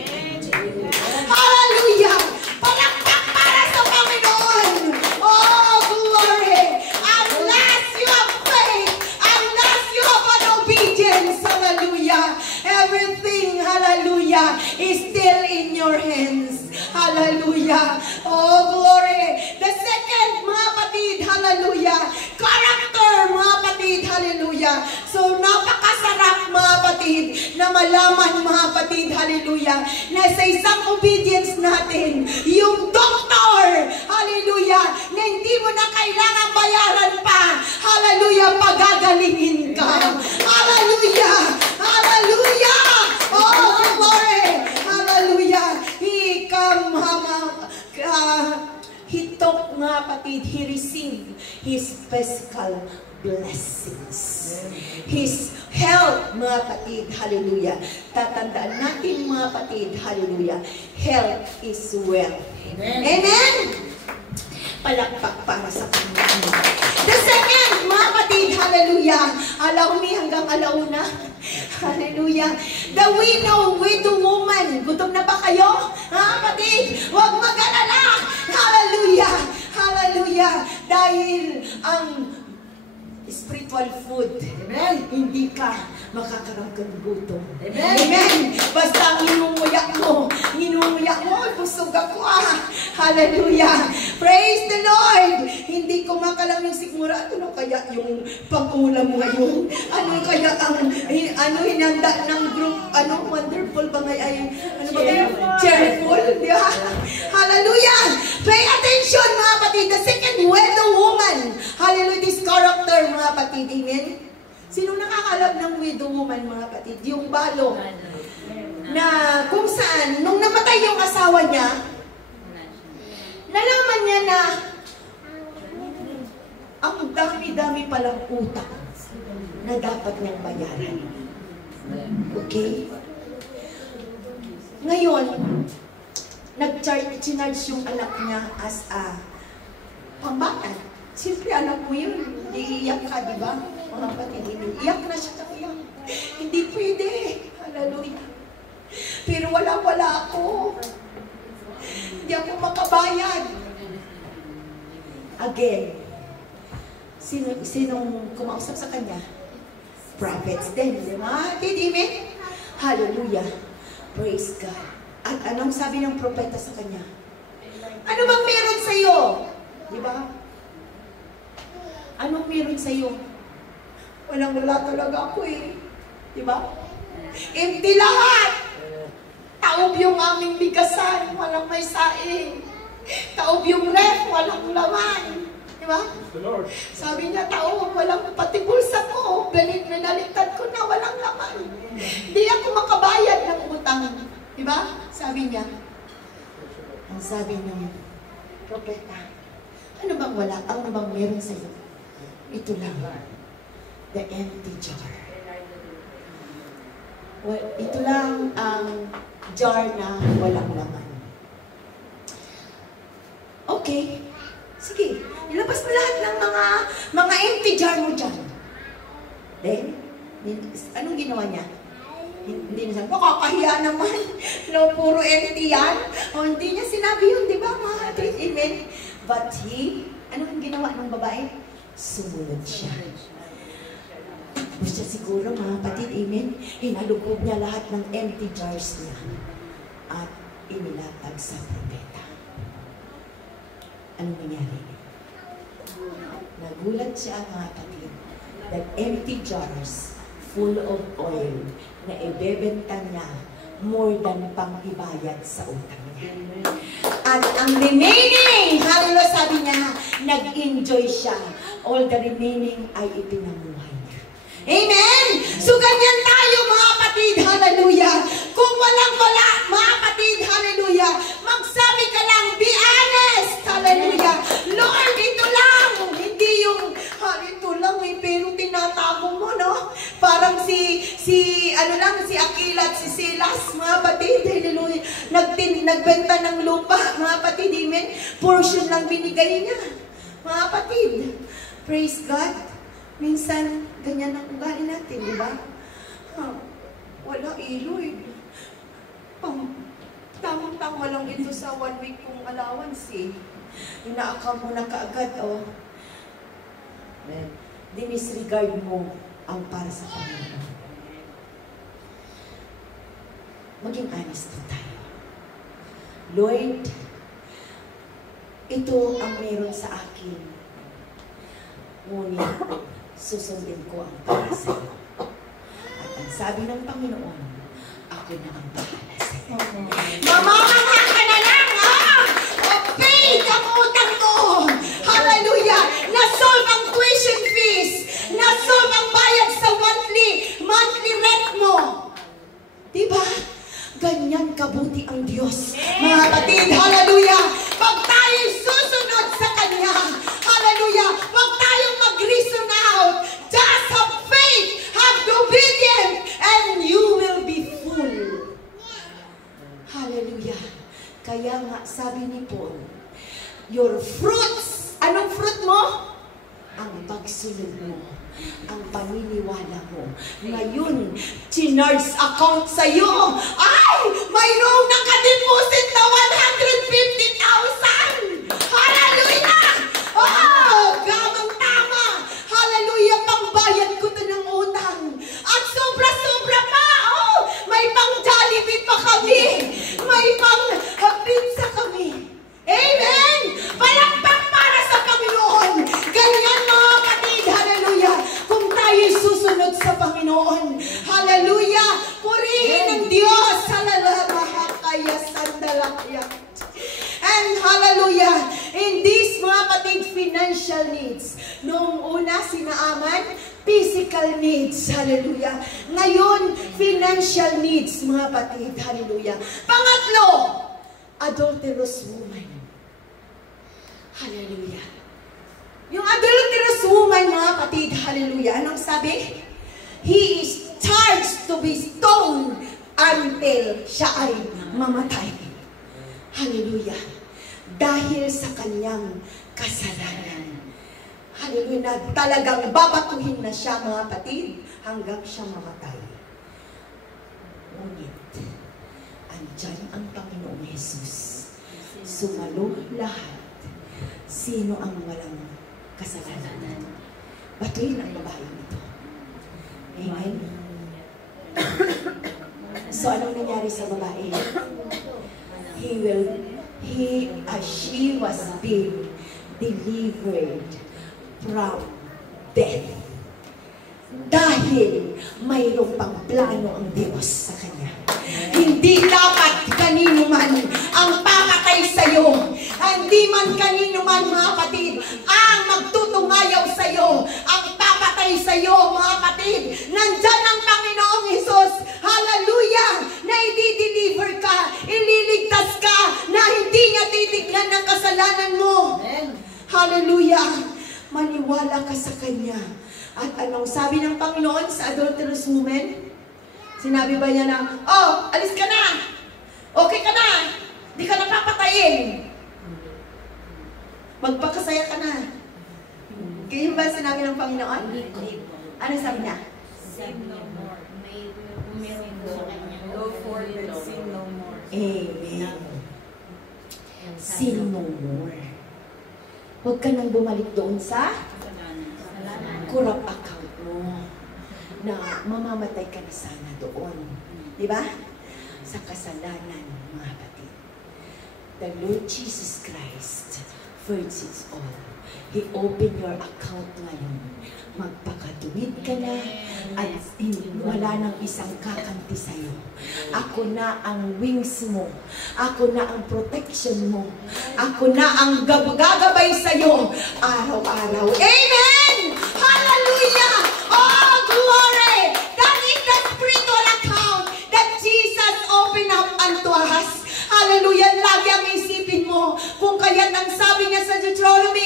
Amen. Hallelujah! Palakpak para sa Panginoon! Oh, glory! Unless you have faith, unless you have an obedience, hallelujah, everything, hallelujah, is still in your hands. Hallelujah! Oh, glory! The second, mga kapatid, hallelujah, character, mga kapatid, hallelujah. So, napakasarap, mga kapatid, na malaman, mga kapatid, hallelujah, na sa isang obedience natin, yung doctor, hallelujah, na hindi mo na kailangan bayaran pa, hallelujah, pagagalingin ka. Hallelujah! Hallelujah! Oh, glory! Hallelujah! He took, mga kapatid, he received his physical blessings. His health, mga kapatid, hallelujah. Tatandaan natin, mga kapatid, hallelujah. Health is wealth. Amen? Amen? Palakpak para sa Panginoon. The second, mga kapatid, hallelujah. Allow me hanggang alauna. Hallelujah. The widow woman. Gutom na ba kayo? Ha, kapatid? Huwag mag-alala. Hallelujah. Hallelujah. Dahil ang spiritual food, amen, hindi ka makakaramdam gutom. Amen. Amen. Basta hinumuyak mo, busog ako Hallelujah. Praise the Lord. Hindi ko makalang yung sigmura. Ano kaya yung pag-ulam ngayon? Ano kaya ang hinanda ng group? Wonderful ba ngayon? Cheerful. Yeah. Hallelujah. Pay attention, mga kapatid. The second widow woman. Hallelujah. This character, mga kapatid. Amen. Sino nakakalam ng widow woman, mga kapatid? Yung balo. Na kung saan, nung namatay yung asawa niya, nalaman niya na ang dami-dami palang utang na dapat niyang bayaran. Okay? Ngayon, nag-charge yung anak niya as a pambata. Siyempre, alam mo yun, iiyak ka, di ba? Mga kapatid, iiyak na siya ng iyak. Hindi pwede. Hallelujah. Pero wala ako. Hindi ako makabayad. Again, sinong kumausap sa kanya? Prophets din, di ba? Amen? Hallelujah. Praise God. At anong sabi ng propeta sa kanya? Ano bang meron sa'yo? Di ba? Anong meron sa'yo? Walang-wala talaga ako eh. Di ba? Empty lahat. Taob yung aming bigasan, walang may saing. Taob yung ref, walang laman. Di ba? Sabi niya, taob, walang pati bulsa ko. Binaliktad ko na, walang laman. Hindi ako makabayad ng utang. Di ba? Sabi niya. Ang sabi ng propeta, ano bang wala? Ano bang meron sa'yo? Ito lang. The empty jar. Well, ito lang ang jar na walang laman. Okay. Sige. Ilabas mo lahat ng mga empty jar mo dyan. Then, anong ginawa niya? Hindi niya sabi, kakahiya naman. No, puro empty yan. O, hindi niya sinabi yun, di ba, mga kapatid? Amen. But anong ginawa ng babae? Sumunod siya. Gusto siguro, mga kapatid, amen, hinalugod niya lahat ng empty jars niya at inilatag sa propeta. Anong nangyari? Nagulat siya, mga kapatid, that empty jars full of oil na ibebenta niya more than pang ibayad sa utang niya. At ang remaining, hallelujah, sabi niya, nag-enjoy siya. All the remaining ay ipinamuhay niya. Amen? So ganyan tayo mga kapatid, hallelujah. Kung walang-wala, mga kapatid, hallelujah, magsabi ka lang, be honest, hallelujah. Lord, ito lang, hindi yung, ito lang, pero tinatago mo, no? Parang si Aquila at si Silas, mga kapatid, hallelujah, nagbenta ng lupa, mga kapatid, amen? Portion lang binigay niya, mga kapatid. Praise God. Minsan, ganyan ang ugali natin, di ba? Wala, Lord. Tamang-tama lang ito sa 1 week kong allowance, eh. Ina-account mo na kaagad, oh. Dinisregard mo ang para sa Panginoon. Maging honest po tayo. Lord, ito ang meron sa akin. Ngunit, susundin ko ang para sa iyo. At ang sabi ng Panginoon, ako na ang bahala sa iyo. Mamamangha ka na lang, ha? Pay ang utang mo. Hallelujah! Na-solve ang tuition fees. Na-solve ang bayad sa monthly rent mo. Diba? Ganyan kabuti ang Diyos. Mga kapatid, hallelujah! Pag tayo susunod sa Kanya, hallelujah! Pag tayo mag-reason out, just have faith, have obedience, and you will be full. Hallelujah! Kaya nga, sabi ni Paul, your fruits, anong fruit mo? Ang pagsunod mo, ang paniniwala mo. Ngayon, chinards account sa'yo. Ay! Mayroong nakadeposit na 150,000! Hallelujah! Oh! Gamang-tama! Hallelujah! Pangbayad ko na ng utang. At sobra-sobra pa! Oh! May pang Jollibee pa kami! May pang pizza kami! Amen! Palakpak para sa Panginoon! Ganyan mga kapatid! Hallelujah! Kung tayo'y susunod sa Panginoon. Hallelujah! Purihin ang Diyos! Hallelujah! Mahakaya sandalakya. And hallelujah! In these mga kapatid, financial needs. Noong una, sinaaman, physical needs. Hallelujah! Ngayon, financial needs, mga kapatid. Hallelujah! Pangatlo, adulterous woman. Hallelujah! Yung adulterous woman, mga kapatid, hallelujah, anong sabi? He is charged to be stoned until siya ay mamatay. Hallelujah! Dahil sa kanyang kasalanan. Hallelujah! Na talagang babatuhin na siya, mga kapatid, hanggang siya mamatay. Ngunit, andyan ang Panginoong Jesus. Sumalo lahat. Sino ang walang kasalanan? Batuhin ang babae nito. Amen? So, anong nangyari sa babae? She was being delivered from death. Dahil mayroong pang plano ang Diyos sa kanya. Hindi dapat kanino man ang pamatay sa'yo. Hindi man kanino man, mga kapatid, ang magtutungayaw sa'yo, ang papatay sa'yo, mga kapatid. Nandyan ang Panginoong Hesus. Hallelujah! Na i-deliver ka, ililigtas ka, na hindi niya titignan ng kasalanan mo. Hallelujah! Maniwala ka sa Kanya. At anong sabi ng Panginoon sa adulterous woman? Sinabi ba niya na, oh, alis ka na! Okay ka na! Di ka na papatayin! Magpakasaya ka na! Kaya ba sinabi ng Panginoon? Ano sabi niya? Sin no more. May umirin sa kanya. Go forward, sin no more. Amen. Sin no more. Huwag ka nang bumalik doon sa corrupt account mo na mamamatay ka na sana doon. Di ba? Sa kasalanan, mga kapatid. The Lord Jesus Christ first is all. He opened your account ngayon. Magpakatuwid ka na at wala nang isang kakamti sa'yo. Ako na ang wings mo. Ako na ang protection mo. Ako na ang gagabay sa'yo araw-araw. Amen! Hallelujah! Oh, glory! That is the spiritual account that Jesus opened up unto us. Hallelujah! Lagi ang isipin mo kung kaya't ang sabi niya sa Deuteronomy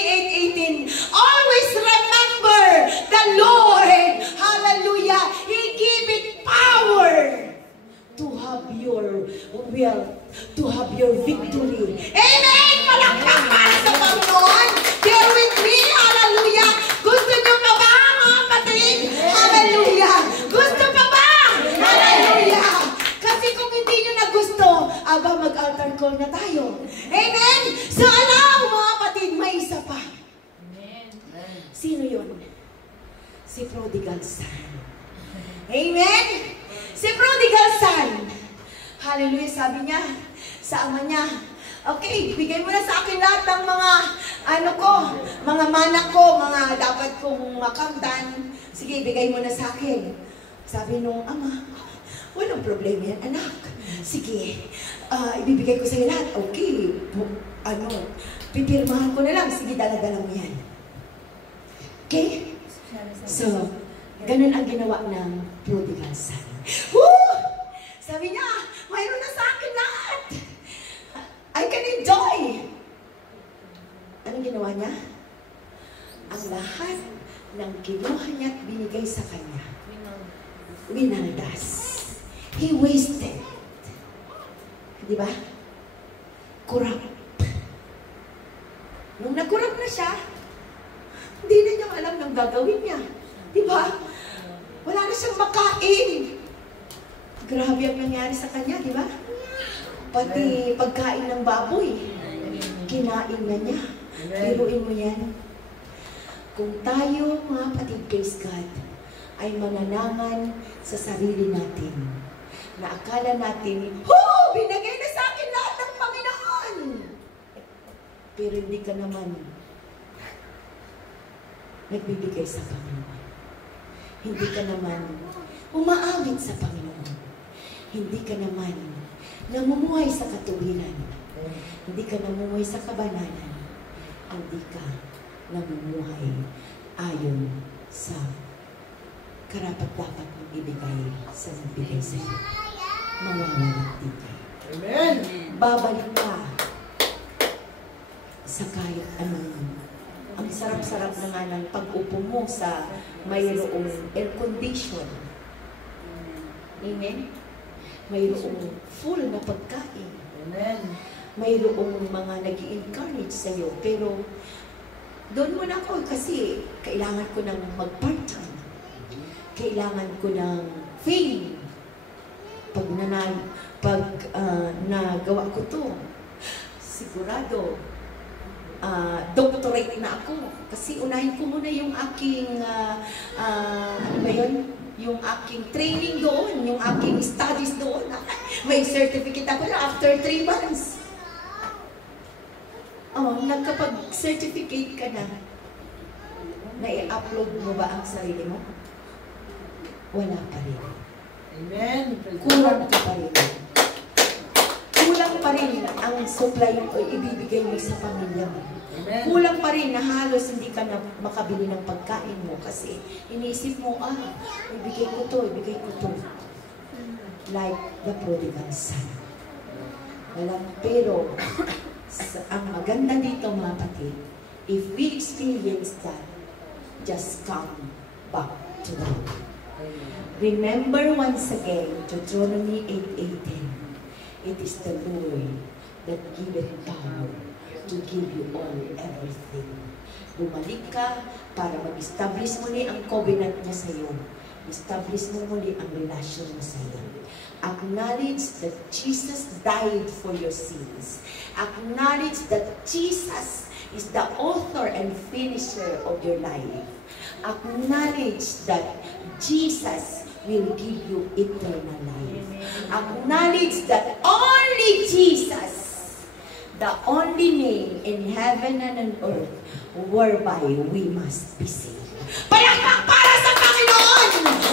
8:18, always remember the Lord. Hallelujah! He gave it power to have your will, to have your victory. Amen! Palakpak para sa Panginoon. Bear with me. Hallelujah! Gusto nyo pa ba, mga kapatid? Hallelujah! Gusto pa ba? Hallelujah! Kasi kung hindi nyo na gusto, aba mag-altar call na tayo. Amen? So alam, mga kapatid, may isa pa. Sino yun? Si Prodigal Son. Amen? Si Prodigal Son. Hallelujah, sabi niya sa ama niya, okay, bigay mo na sa akin lahat ng mga mga mana ko, mga dapat kong makamtan. Sige, bigay mo na sa akin. Sabi nung ama, walang problema yan, anak. Sige, ibibigay ko sa'yo lahat. Okay, pipirmahan ko na lang. Sige, dala-dala mo yan. Okay? So, ganun ang ginawa ng Prodigal Son. Woo! Sabi niya, mayroon na sa akin lahat. I can enjoy. Anong ginawa niya? Ang lahat ng kinuha niya at binigay sa kanya, winaldas. He wasted. Di ba? Corrupt. Nung nakurap na siya, hindi na niya alam ng gagawin niya. Di ba? Wala na siyang makain. Grabe ang nangyari sa kanya, di ba? Pati pagkain ng baboy, kinain na niya. Biruin mo yan. Kung tayo, mga kapatid, praise God, ay mananangan sa sarili natin, na akala natin, binigay na sa akin lahat ng Panginoon. Pero hindi ka naman nagbibigay sa Panginoon. Hindi ka naman umaawit sa Panginoon. Hindi ka naman namumuhay sa katuwiran. Hindi ka namumuhay sa kabanalan. Hindi ka namumuhay ayon sa karapat-dapat mong ibigay sa nagbigay sa iyo. Mawawalati ka. Amen! Babalik ka sa kahit anong. Ang sarap-sarap na nga ng pag-upo mo sa mayroong air condition. Amen? Mayroong full na pagkain. Amen! Mayroong mga nag-i-encourage sa'yo. Pero doon muna ako kasi kailangan ko ng mag-part-time. Kailangan ko ng fame. Pag nagawa ko to, sigurado, doctorate na ako. Kasi unahin ko muna yung aking, ano ba yun? Yung aking training doon, yung aking studies doon. May certificate ako na after 3 months. Nagkapag-certificate ka na, na-i-upload mo ba ang sarili mo? Wala pa rin. Amen! Kulang ka pa rin. Kulang pa rin ang supply o ibibigay mo sa pamilya mo. Amen. Kulang pa rin na halos hindi ka na makabili ng pagkain mo kasi iniisip mo, ibigay ko to. Like the Prodigal Son. Pero ang maganda dito, mga kapatid, if we experience that, just come back to God. Remember once again, Deuteronomy 8:18. It is the Lord that giveth power to give you all everything. Bumalik ka para mag-establish muli ang covenant niya sa iyo. Establish mo muli ang relasyon mo sa iyo. Acknowledge that Jesus died for your sins. Acknowledge that Jesus is the author and finisher of your life. Acknowledge that Jesus will give you eternal life. Acknowledge that only Jesus, the only name in heaven and on earth whereby we must be saved. Palakpak para sa Panginoon!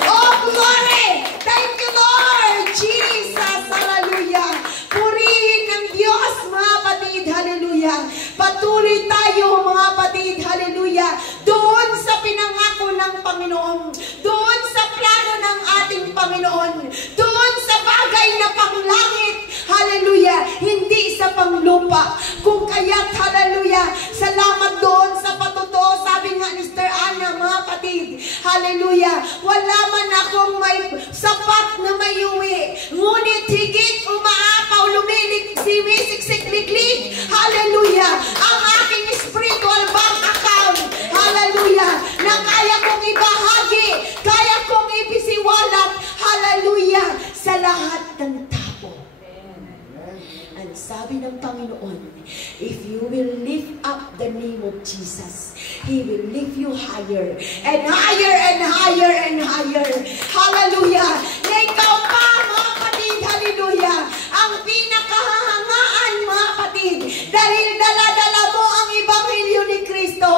Oh, glory! Thank you, Lord! Jesus! Hallelujah! Purihin ng Diyos, mga kapatid! Hallelujah! Patuloy tayo, mga kapatid! Hallelujah! Doon sa pinangako ng Panginoon, doon sa plano ng ating Panginoon, doon sa bagay na panglangit, hallelujah, hindi sa panglupa. Kung kaya't, hallelujah, salamat doon sa patuto, sabi nga ni Sister Anna, mga kapatid, hallelujah, wala man akong may sapat na mayuwi, ngunit higit umaapaw, lumilik, simisik-sikliklik, hallelujah, ang aking spiritual bank account, hallelujah, na kaya kong ibahagi, kaya kong ibisiwalat, hallelujah, sa lahat ng tao. Ang sabi ng Panginoon, if you will lift up the name of Jesus, He will lift you higher and higher and higher and higher. Hallelujah! Na ikaw pa, mga kapatid, hallelujah, ang pinakahangaan, mga kapatid, dahil dala-dala mo ang Ebanghelyo ni Kristo,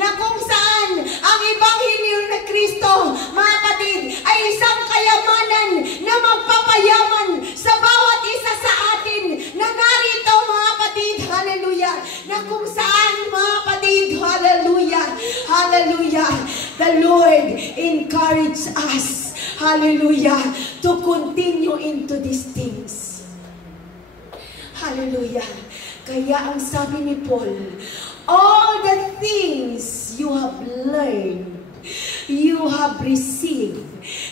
na kung saan ang Ebanghelyo ni Kristo, mga kapatid, ay isang kayamanan na magpapayaman sa bawat isa sa atin na narito, mga kapatid, hallelujah, na kung saan, mga kapatid, hallelujah, hallelujah, the Lord encourage us, hallelujah, to continue into these things. Hallelujah. Kaya ang sabi ni Paul, all the things you have learned, you have received,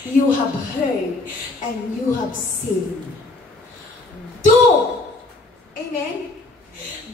you have heard, and you have seen. Do! Amen?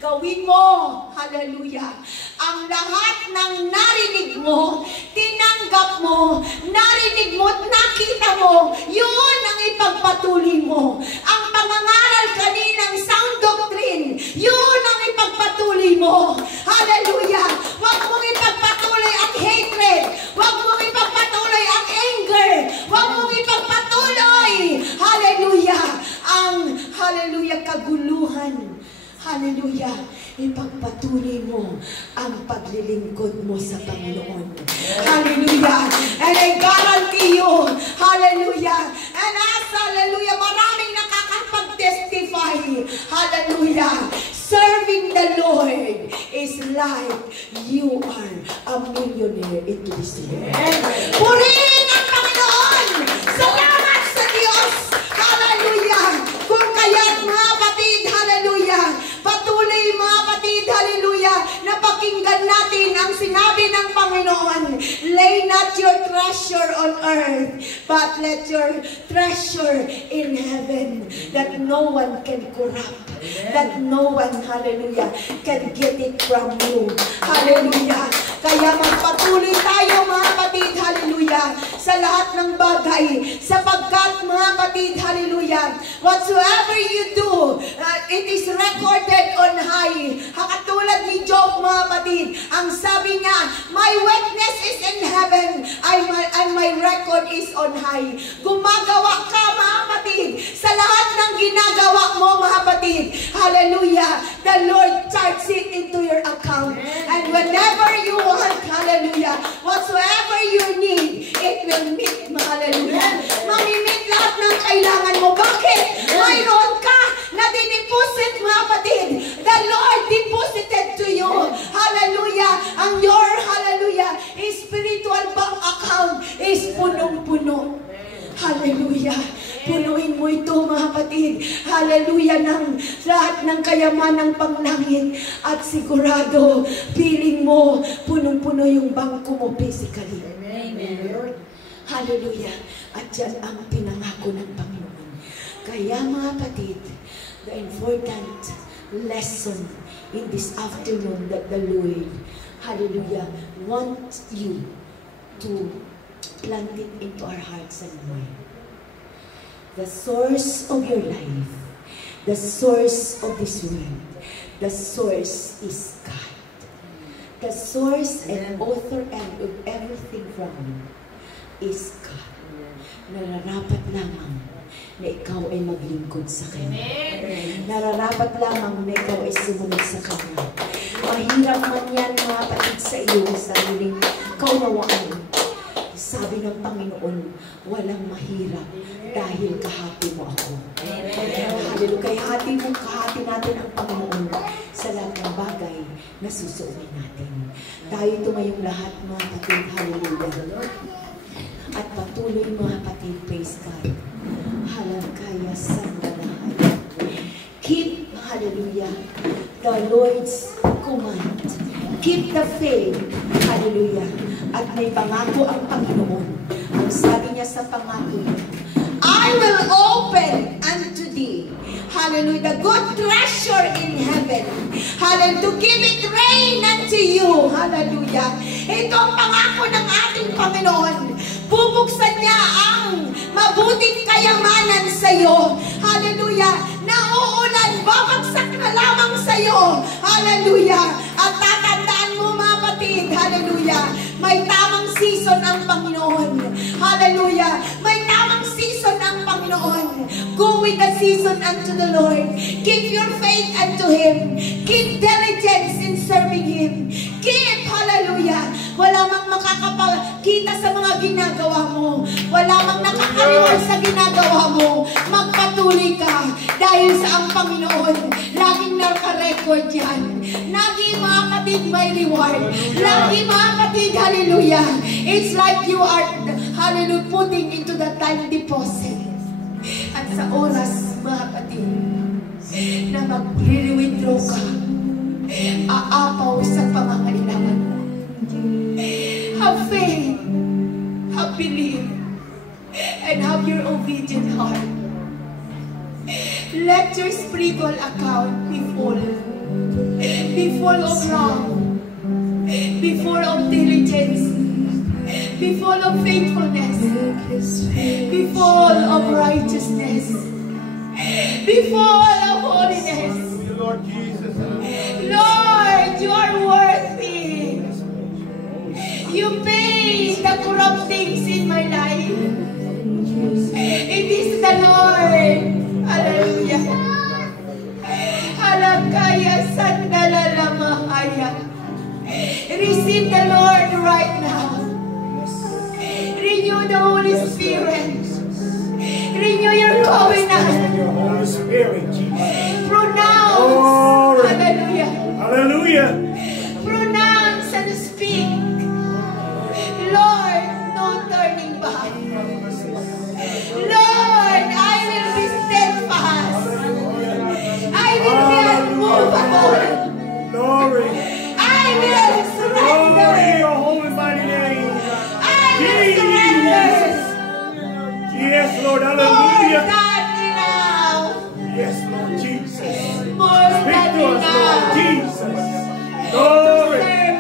Gawin mo, hallelujah, ang lahat ng narinig mo, tinanggap mo, narinig mo at nakita mo, yun ang ipagpatuloy mo. Ang pangangaral kaninang sound doctrine, yun ang ipagpatuloy mo. Hallelujah! Huwag mong ipagpatuloy ang hatred, huwag mong ipagpatuloy ang anger, huwag mong ipagpatuloy, hallelujah, ang, hallelujah, kaguluhan. Hallelujah! Ipagpatuloy mo ang paglilingkod mo sa Panginoon. Hallelujah! And I guarantee you, hallelujah! And as, hallelujah, maraming nakakapag-testify, hallelujah! Serving the Lord is like you are a millionaire into this world. Purihin ang Panginoon! Salamat sa Diyos! Hallelujah! Kung kaya't, mga kapatid, hallelujah, patuloy, mga kapatid, hallelujah, na pakinggan natin ang sinabi ng Panginoon, lay not your treasure on earth, but let your treasure in heaven, that no one can corrupt, that no one, hallelujah, can get it from you. Hallelujah. Kaya magpatuloy tayo, mga kapatid, hallelujah, sa lahat ng bagay, sapagkat, mga kapatid, hallelujah, whatsoever you do, it is recorded on high. Katulad ni Job, mga kapatid, ang sabi niya, my witness is in heaven, and my record is on high. Gumagawa ka, mga kapatid, sa lahat ng ginagawa mo, mga kapatid, hallelujah, the Lord charges it into your account. And whenever you want, hallelujah, whatsoever you need, it will meet, hallelujah. Mamimit lahat ng kailangan mo. Bakit? Mayroon ka na dineposit, mga kapatid. The Lord deposited to you, hallelujah, ang your, hallelujah, spiritual bank account is punong-puno. Hallelujah. Punuin mo ito, mga kapatid. Hallelujah, ng lahat ng kayamanang panglangit. At sigurado, feeling mo, punong-puno yung bangko mo physically. Amen. Hallelujah. At yan ang pinangako ng Panginoon. Kaya, mga kapatid, the important lesson in this afternoon that the Lord, hallelujah, wants you to plant it into our hearts and mind. The source of your life, the source of this world, the source is God. The source and author and of everything from you is God. Nararapat lamang na ikaw ay maglingkod sa Kanya. Nararapat lamang na ikaw ay sumunod sa Kanya. Mahirap man yan, mga kapatid, sa iyo, sariling kaunawaan. Sabi ng Panginoon, walang mahirap dahil kahati mo ako. Hallelujah. Kaya kahati natin ang Panginoon sa lahat ng bagay na susuotin natin. Tayo tumayong lahat, mga kapatid. Hallelujah. At patuloy, mga kapatid, praise God. Hallelujah. Sandalahaya. Keep, hallelujah, the Lord's command. Keep the faith. Hallelujah. At may pangako ang Panginoon. Ang sabi niya sa pangako niya, I will open unto thee, hallelujah, the good treasure in heaven. Hallelujah. To give it rain unto you. Hallelujah. Ito ang pangako ng ating Panginoon. Bubuksan niya ang mabuting kayamanan sa iyo. Hallelujah. Nauulan, babagsak na lamang sa iyo. Hallelujah. At tatandaan mo, mga kapatid, hallelujah, may tamang season ang Panginoon. Hallelujah. May tamang season ang Panginoon. Go with the season unto the Lord. Keep your faith unto Him. Keep diligence in serving Him. Keep, hallelujah. Wala mang makakapagkita sa mga ginagawa mo. Wala mang nakakariward sa ginagawa mo. Magpatuloy ka dahil sa ang Panginoon. Laging naka-record yan. Lagi, mga kapatid, may reward. Lagi, mga kapatid, hallelujah. It's like you are, hallelujah, putting into the time deposit. At sa oras, mga kapatid, na mag-withdraw ka, aapaw sa pangangailangan mo. Have faith, have belief, and have your obedient heart. Let your spiritual account be full of love, be full of diligence, be full of faithfulness, be full of righteousness, be full of holiness. Lord, you are worthy. You pay the corrupt things in my life. It is the Lord. Hallelujah. Halakaya sandalalamaaya. Receive the Lord right now. Renew the Holy Spirit. Renew your covenant. Your Holy Spirit, Jesus. Pronounce. Hallelujah. Hallelujah. Pronounce and speak. Lord, no turning back. Lord, I will be steadfast. I will be unmovable. Glory. I will surrender. Glory, your holy mighty name. I will surrender. Yes, Lord. More Hallelujah. than enough. Yes, Lord Jesus. More Speak than to us, Lord enough. Jesus. Glory.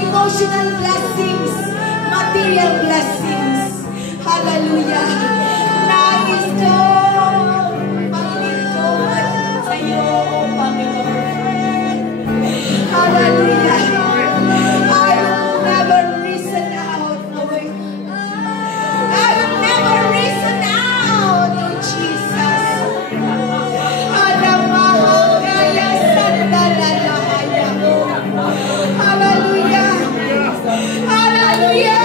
Emotional blessings, material blessings. Hallelujah. Nais ko, paglingkod sa iyo, O Panginoon. Hallelujah. I will never reason out, Lord. I will never reason out, O Jesus. Alamahagaya sandalalahaya. Hallelujah. Hallelujah.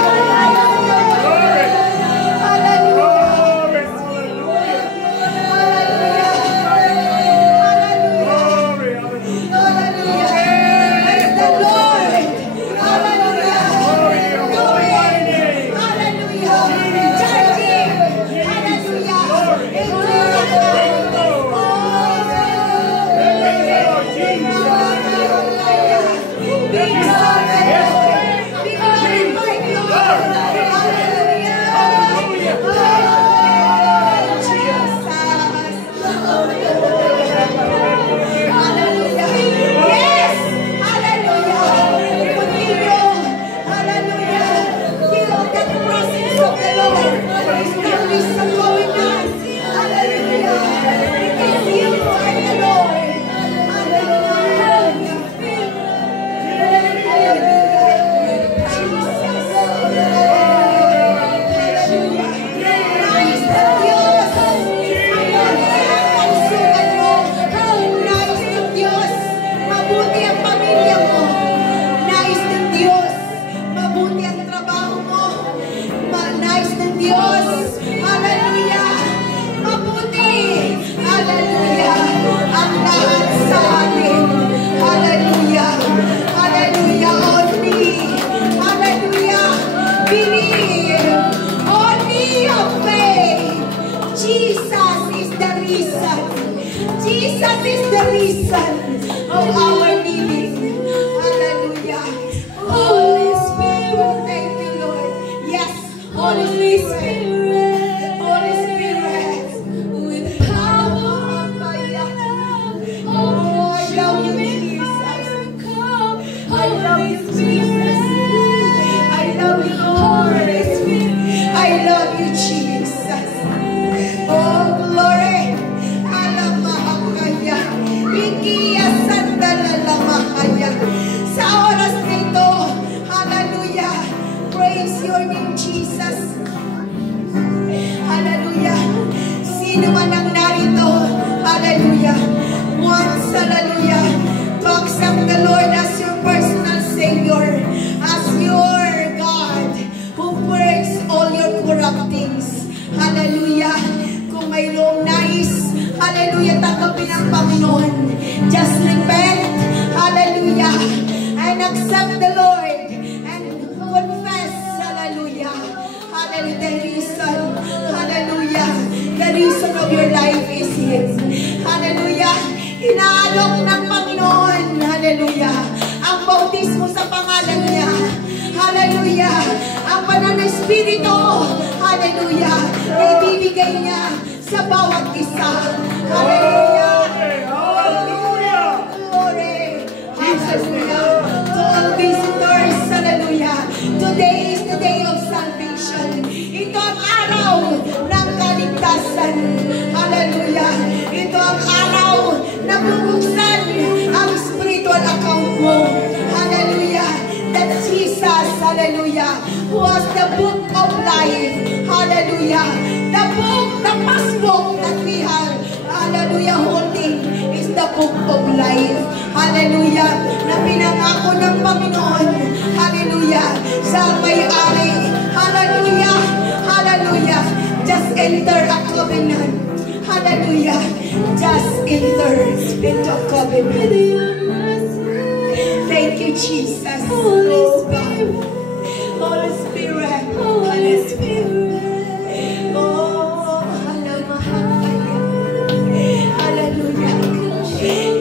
Jesus is the reason of our living. Hallelujah. Holy Spirit, thank you, Lord. Yes, Holy Spirit. Holy Spirit, with power. Oh, I love you, Jesus. I love you, Jesus. I love you, Lord. I love you, Jesus. Oh, glory. Sa oras nito, hallelujah, praise your name, Jesus. Hallelujah. Sino man ang narito, hallelujah, once, hallelujah, to accept the Lord as your personal Savior, as your God, who purges all your corrupt things. Hallelujah. Kung mayroong nais, hallelujah, tanggapin ang Panginoon, just repent, hallelujah, and accept the Lord and confess, hallelujah, hallelujah, the reason, hallelujah, the reason of your life is His. Hallelujah. Inaalok ng Panginoon, hallelujah, ang bautismo sa pangalan niya, hallelujah, ang banal na Espiritu, hallelujah, na ibibigay niya sa bawat isa. Hallelujah. Hallelujah. Glory. Hallelujah. To all visitors, hallelujah. Today is the day of salvation. Ito ang araw ng kaligtasan. Hallelujah. Ito ang araw na bubuksan ang spiritual account mo. Hallelujah. That Jesus, life. Hallelujah. The book, the passbook that we have, hallelujah, holding is the book of life. Hallelujah. Na pinangako ng Panginoon. Hallelujah. Sa may-ari. Hallelujah. Hallelujah. Just enter a covenant. Hallelujah. Just enter into a covenant. Thank you, Jesus. Oh, God. Holy Spirit. Holy Spirit. Oh, hallelujah.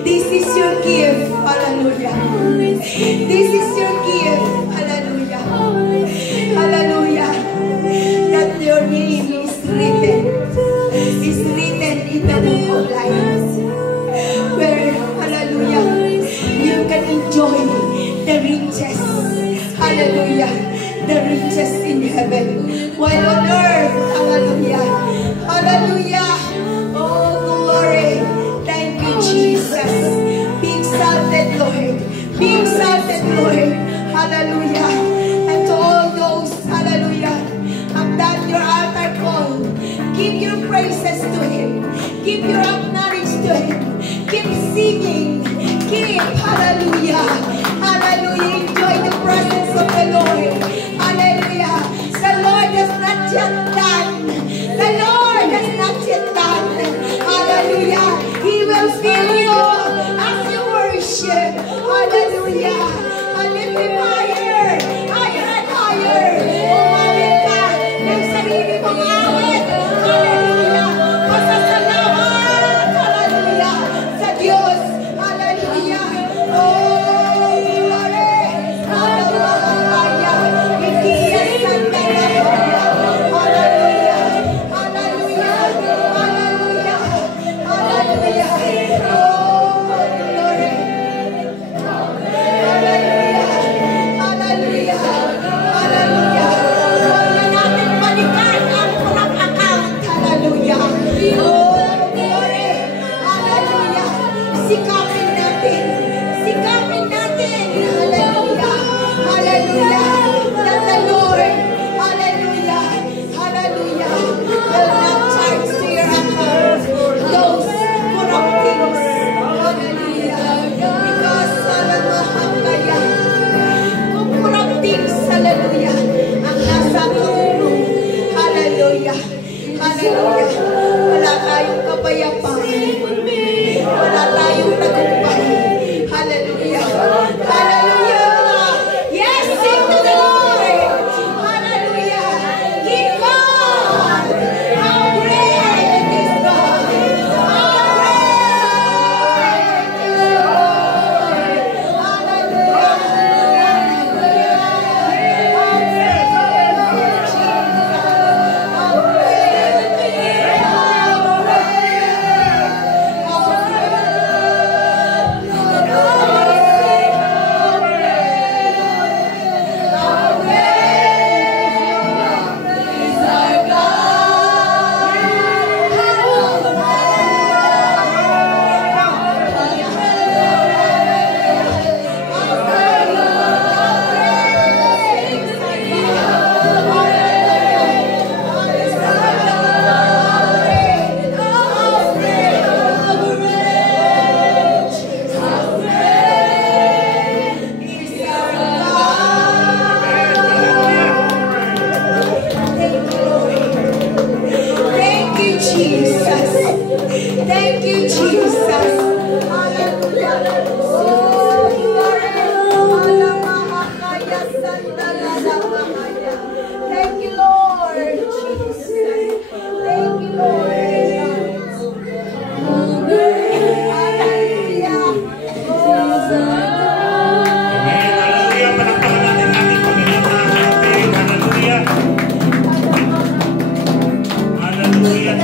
This is your gift. Hallelujah. This is your gift. Hallelujah. Hallelujah. That your name is written. Is written in the book of life. Where, hallelujah, you can enjoy the riches. Hallelujah. The riches in heaven. While on earth, hallelujah. Hallelujah. Oh, glory. Thank you, Jesus. Be exalted, Lord. Be exalted, Lord. Hallelujah. And to all those, hallelujah, have done your altar call. Give your praises to Him. Give your acknowledge to Him. Keep singing. Keep, hallelujah. Hallelujah. Enjoy the presence of the Lord. Hallelujah. The Lord has not yet done. The Lord has not yet done. Hallelujah. He will fill you as you worship. Hallelujah. And lift Him higher. Higher and higher. Umawit ka ng sarili mong awit. Hallelujah. Pasasalamat. Hallelujah. Sa Diyos. Hallelujah. Oh, glory. Hallelujah. Hindi yan santa na. Hallelujah. Hallelujah. Hallelujah. Hallelujah. Oh, glory. Hallelujah. Hallelujah. Hallelujah. Huwag na natin balikan ang kurang account. Hallelujah. Oh, glory. Hallelujah. Sikapin natin. Sikapin natin. Hallelujah. Hallelujah. That the Lord, hallelujah, hallelujah, will not charge to your account those corrupt things. Hallelujah. Because, hallelujah, kung corrupt things, hallelujah, ang nasa account mo, hallelujah, hallelujah, wala tayong kapayapaan, wala tayong tagumpay. Hallelujah. Hallelujah. Yes, sing to the Lord. Hallelujah. Give God. How great is God. How great is God. Hallelujah. Thank you, Jesus. Thank you, Jesus. Hallelujah. Oh, glory. Thank you, Lord. Jesus. Thank you, Lord. Hallelujah. Amen. Hallelujah. Palakpakan natin ating Panginoon na ating. Hallelujah. Hallelujah.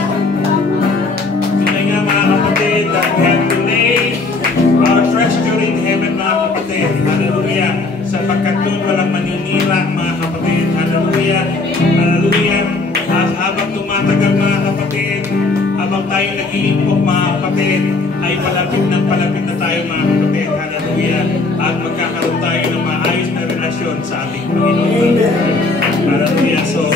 Kaya nga mga kapatid, that we have to lay our treasure in heaven, mga kapatid. Hallelujah. Sapagkat doon walang maninira, mga kapatid. Hallelujah. Hallelujah. At habang tumatagal, mga kapatid, habang tayo nag-iimpok, mga kapatid, ay palapit na tayo, mga kapatid. Hallelujah. At magkakaroon tayo ng maayos na relasyon sa ating Panginoon. Hallelujah. So,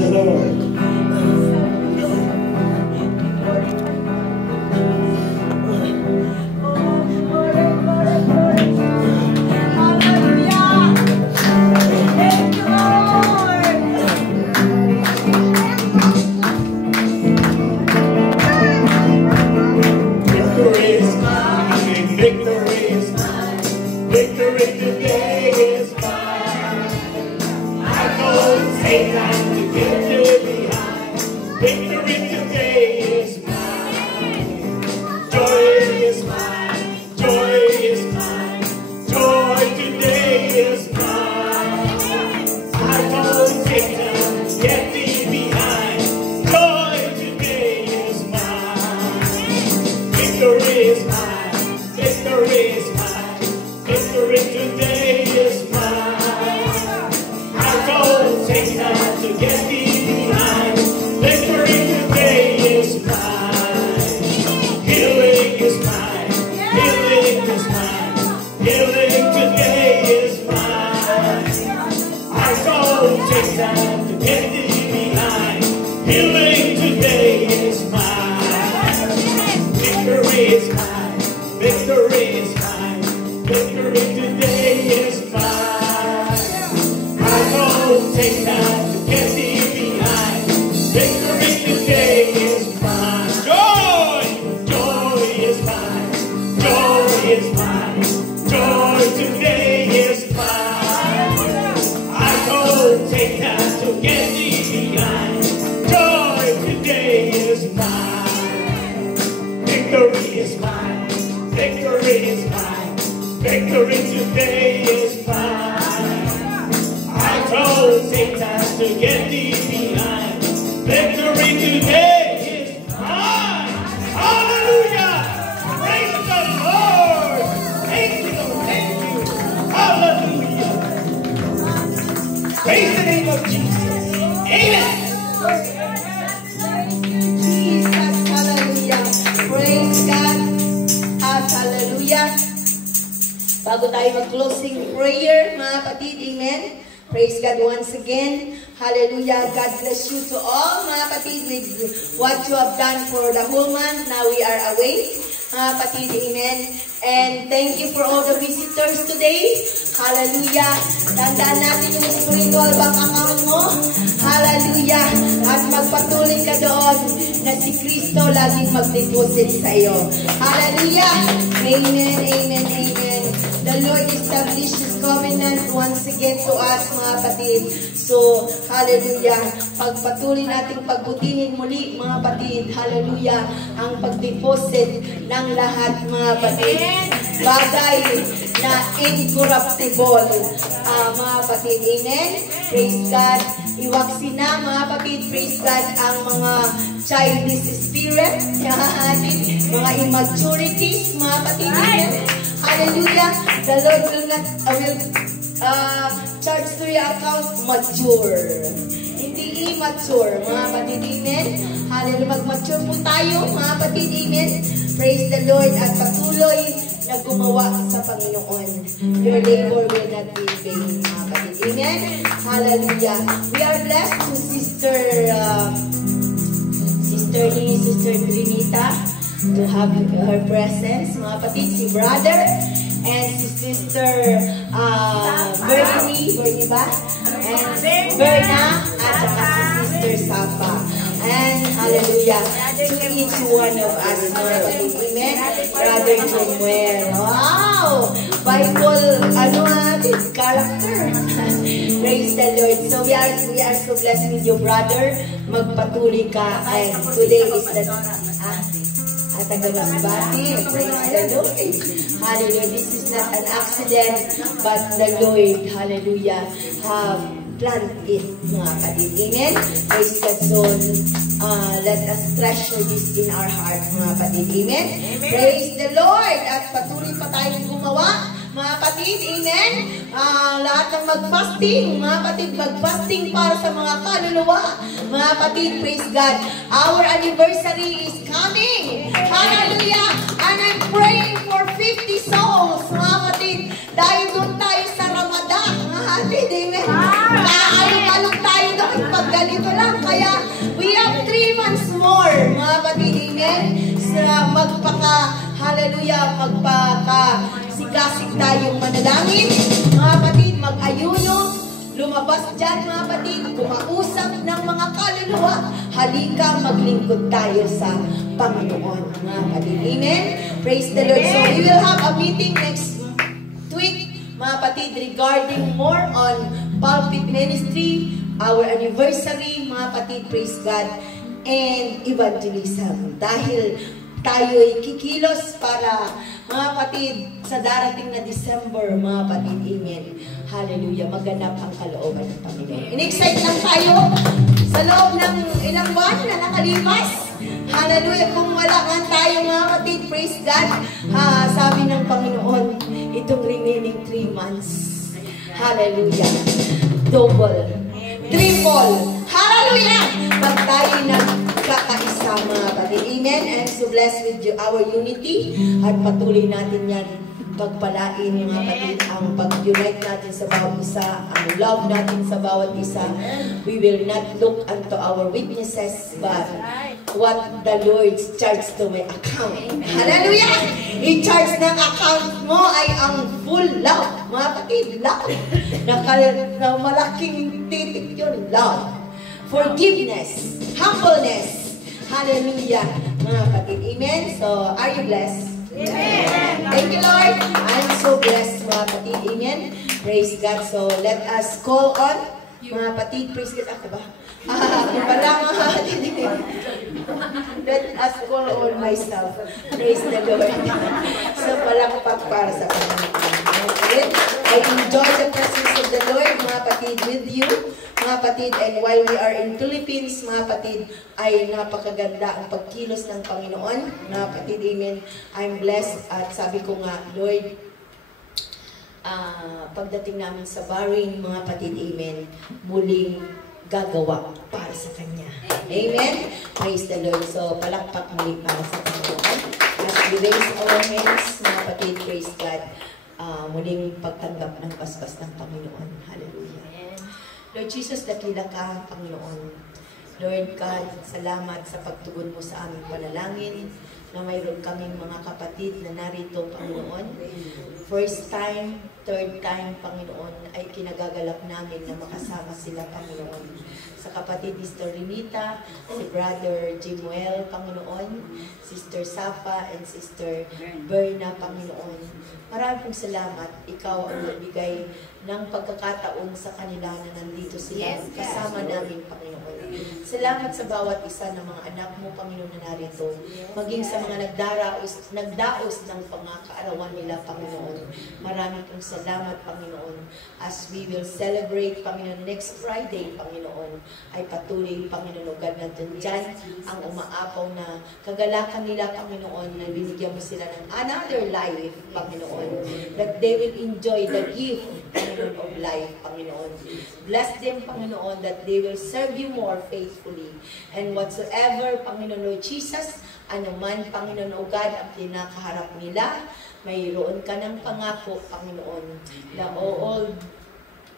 the Lord. Victory is mine. Victory is mine. Victory today is mine. I know Satan to get me behind. Victory today is mine. Joy is mine. Joy is mine. Joy today is mine. I know Satan to get me behind. Joy today is mine. Victory is mine. Victory is mine. Victory today is mine. I told Satan to get me behind. Victory today is mine. Healing is mine. Healing is mine. Healing today is mine. I told Satan to get me behind. Healing today is mine. Victory is mine. Victory is mine. Victory today is mine. I told Satan to get me behind. Victory today is mine. Joy! Joy is mine. Joy is mine. Joy today is mine. I told Satan to get me behind. Joy today is mine. Victory is mine. Victory is mine. Victory today is mine. I told Satan to get me behind. Victory today is mine. Hallelujah! Praise the Lord! Thank you, thank you. Hallelujah! Praise the name of Jesus. Amen. Jesus, hallelujah. Praise God. Hallelujah. Bago tayo mag-closing prayer, mga kapatid, amen. Praise God once again. Hallelujah. God bless you to all, mga kapatid, with what you have done for the whole month. Now we are awake, mga kapatid, amen. And thank you for all the visitors today. Hallelujah. Tandaan natin yung spiritual bank account mo. Hallelujah. At magpatuloy ka doon na si Kristo laging mag-deposit sa iyo. Hallelujah. Amen, amen, amen. The Lord established His covenant once again to us, mga kapatid. So, hallelujah. Pagpatuloy nating pagbutihin muli, mga kapatid. Hallelujah. Ang pag-deposit ng lahat, mga kapatid. Bagay na incorruptible, mga kapatid. Amen. Praise God. Iwaksin na, mga kapatid. Praise God. Ang mga childish spirit, mga immaturities, mga kapatid. Amen. Hallelujah. The Lord will not charge to your account mature. Hindi immature, mga kapatid. Amen. Hallelujah. Mag-mature po tayo, mga kapatid. Amen. Praise the Lord at patuloy na gumawa sa Panginoon. Your labor will not be in vain, mga kapatid. Amen. Hallelujah. We are blessed to Sister Trinita to have her presence, mga kapatid, si brother and si Sister Bernie ba? And Berna at saka si Sister Safa. And hallelujah to each one of us, mga kapatid. Amen. Brother Jomuel. Wow! Bible, character. Praise the Lord. So we are so blessed with you, brother. Magpatuloy ka. And today is the Taga-Masbate. Praise the Lord. Hallelujah. This is not an accident, but the Lord, hallelujah, have planned it, mga kapatid. Amen? Praise God. So, let us treasure this in our heart, mga kapatid. Amen? Praise the Lord. At patuloy pa tayong gumawa, mga kapatid. Amen? Lahat ng mag-fasting, mga kapatid, mag-fasting para sa mga kaluluwa. Mga kapatid, praise God. Our anniversary is coming. Hallelujah. And I'm praying for 50 souls, mga kapatid. Dahil doon tayo sa Ramadan, mga kapatid. Amen. Along tayo doon pag ganito lang. Amen. Hallelujah, sigasig tayong manalangin. Mga kapatid, mag-ayuno. Lumabas dyan, mga kapatid, kumausap ng mga kaluluwa. Halika, maglingkod tayo sa Panginoon, mga kapatid. Amen. Praise the Lord. So we will have a meeting next week, mga kapatid, regarding more on pulpit ministry, our anniversary, mga kapatid, praise God, and evangelism. Dahil tayo'y kikilos para, mga kapatid, sa darating na December, mga kapatid, amen. Hallelujah, maganap ang kalooban ng Panginoon. In-excite lang tayo sa loob ng ilang buwan na nakalipas. Hallelujah, kung wala nga tayo, mga kapatid, praise God, sabi ng Panginoon, itong remaining 3 months, hallelujah, double, triple, hallelujah, pag tayo nagkakaisa, mga kapatid, amen. I'm so blessed with you, our unity, at patuloy natin yan pagpalain, mga kapatid, ang pag-unite natin sa bawat isa, ang love natin sa bawat isa. We will not look unto our weaknesses, but what the Lord charged to my account. Hallelujah! I-charge ng account mo ay ang full love. Mga kapatid, love. Na malaking titik yun, love. Forgiveness. Humbleness. Hallelujah. Mga kapatid, amen? So, are you blessed? Amen. Thank you, Lord. I'm so blessed, mga kapatid. Amen. Praise God. So, let us call on, mga kapatid. Praise God. Ako ba? Let us call on myself. Praise the Lord. So, palakpak para sa Panginoon. I enjoy the presence of the Lord, mga kapatid, with you, mga kapatid. And while we are in Philippines, mga kapatid, ay napakaganda ang pagkilos ng Panginoon. Mga kapatid, amen. I'm blessed. At sabi ko nga, Lord, pagdating namin sa Bahrain, mga kapatid, amen, muling gagawa para sa Kanya. Amen? Praise the Lord. So, palakpak muli para sa Panginoon. As we raise our hands, mga kapatid, praise God, muling pagtanggap ng basbas ng Panginoon. Hallelujah. Lord Jesus, dakila ka, Panginoon. Lord God, salamat sa pagtugon mo sa aming panalangin na mayroon kaming mga kapatid na narito, Panginoon. First time, third time, Panginoon, ay kinagagalak namin na makasama sila, Panginoon. Sa kapatid Sister Renita, si Brother Jimuel, Panginoon, Sister Safa, and Sister Berna, Panginoon. Maraming salamat. Ikaw ang nagbigay ng pagkakataon sa kanila na nandito sila. Kasama namin, Panginoon. Salamat sa bawat isa ng mga anak mo, Panginoon, na narito. Maging sa mga nagdaos ng pangakaarawan nila, Panginoon. Maraming pong salamat, Panginoon. As we will celebrate, Panginoon, next Friday, Panginoon, ay patuloy, Panginoon, God, na dyan ang umaapaw na kagalakan nila, Panginoon, na binigyan mo sila ng another life, Panginoon. That they will enjoy the gift, Panginoon, of life, Panginoon. Bless them, Panginoon, that they will serve you more faithfully. And whatsoever, Panginoon, Lord Jesus, anuman, Panginoon, O God, ang pinakaharap nila, mayroon ka ng pangako, Panginoon, na all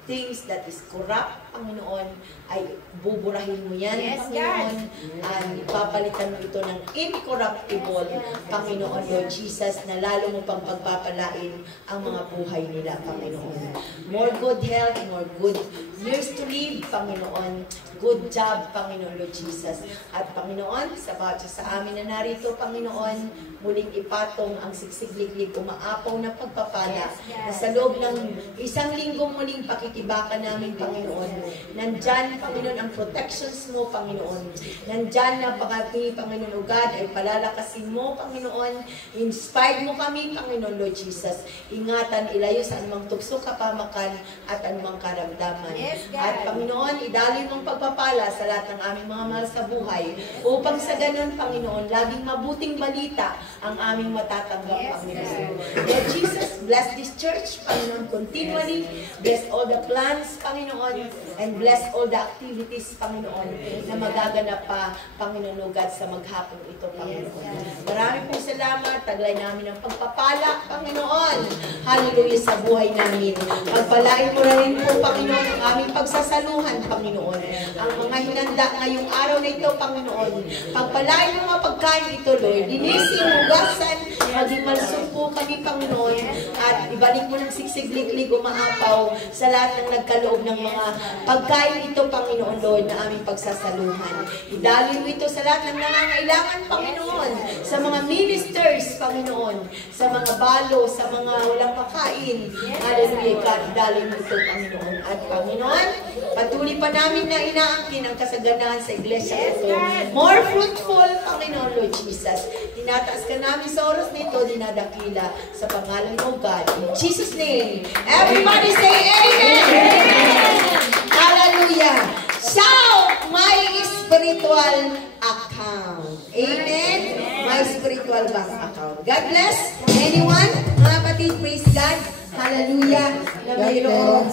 things that is corrupt, Panginoon, ay buburahin mo yan, Panginoon, at ipapalitan mo ito ng incorruptible, Panginoon, Lord Jesus, na lalo mo pang pagpapalain ang mga buhay nila, Panginoon. More good health, more good years to live, Panginoon. Good job, Panginoon, Lord Jesus. At Panginoon, sa bawat sa amin na narito, Panginoon, muling ipatong ang siksik-liklik, umaapaw na pagpapala, na sa loob ng isang linggong muling pakikibaka namin, Panginoon. Nandyan, Panginoon, ang protections mo, Panginoon. Nandyan na pagkati, Panginoon, O God, ay palalakasin mo, Panginoon. Inspired mo kami, Panginoon, Lord Jesus. Ingatan, ilayo sa anumang tukso, kapamakan, at anumang karamdaman. At Panginoon, idaloy mong pagpapala sa lahat ng aming mga mahal sa buhay, upang sa ganun, Panginoon, laging mabuting balita ang aming matatanggap, Panginoon. Lord Jesus, Bless this church, Panginoon, continually. Bless all the plans, Panginoon. And bless all the activities, Panginoon, na magaganap pa, Panginoon, God, sa maghapon ito, Panginoon. Maraming pong salamat. Taglay namin ang pagpapala, Panginoon. Hallelujah sa buhay namin. Pagpalain mo na rin po, Panginoon, ang aming pagsasaluhan, Panginoon. Ang mga hinanda ngayong araw na ito, Panginoon. Pagpalain mo mga pagkain ito, Lord. Linisin, hugasan, maging malusog kami, Panginoon. At ibalik mo ng siksik-liklik, umaapaw sa lahat ng nagkaloob ng mga pagkain ito, Panginoon, Lord, na aming pagsasaluhan. Idalin mo ito sa lahat ng nangangailangan, Panginoon. Sa mga ministers, Panginoon. Sa mga balo, sa mga walang makain. Hallelujah, God, idalin mo ito, Panginoon. At Panginoon, patuloy pa namin na inaangkin ang kasaganahan sa iglesia ito. More fruitful, Panginoon, Lord Jesus. Tinataas ka namin sa oras nito, dinadakila sa pangalan mo, God. In Jesus' name, everybody say amen! Hallelujah! Shout my spiritual account. Amen? My spiritual bank account. God bless. Anyone? Mga kapatid, praise God. Hallelujah. Na mayroong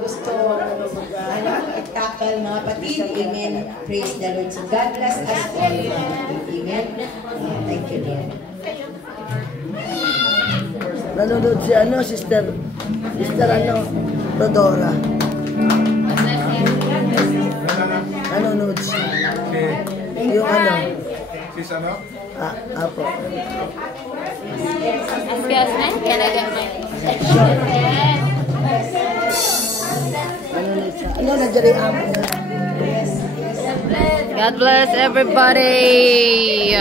gusto itakal, mga kapatid. Amen. Praise the Lord. So God bless us all. Amen. Thank you, Lord. Nanonood si sister Rodora. Nanonood siya. Yung Sis ano? Apo. Excuse me, can I get my... Nanonood siya. Nandiyan yung amo niya. God bless everybody.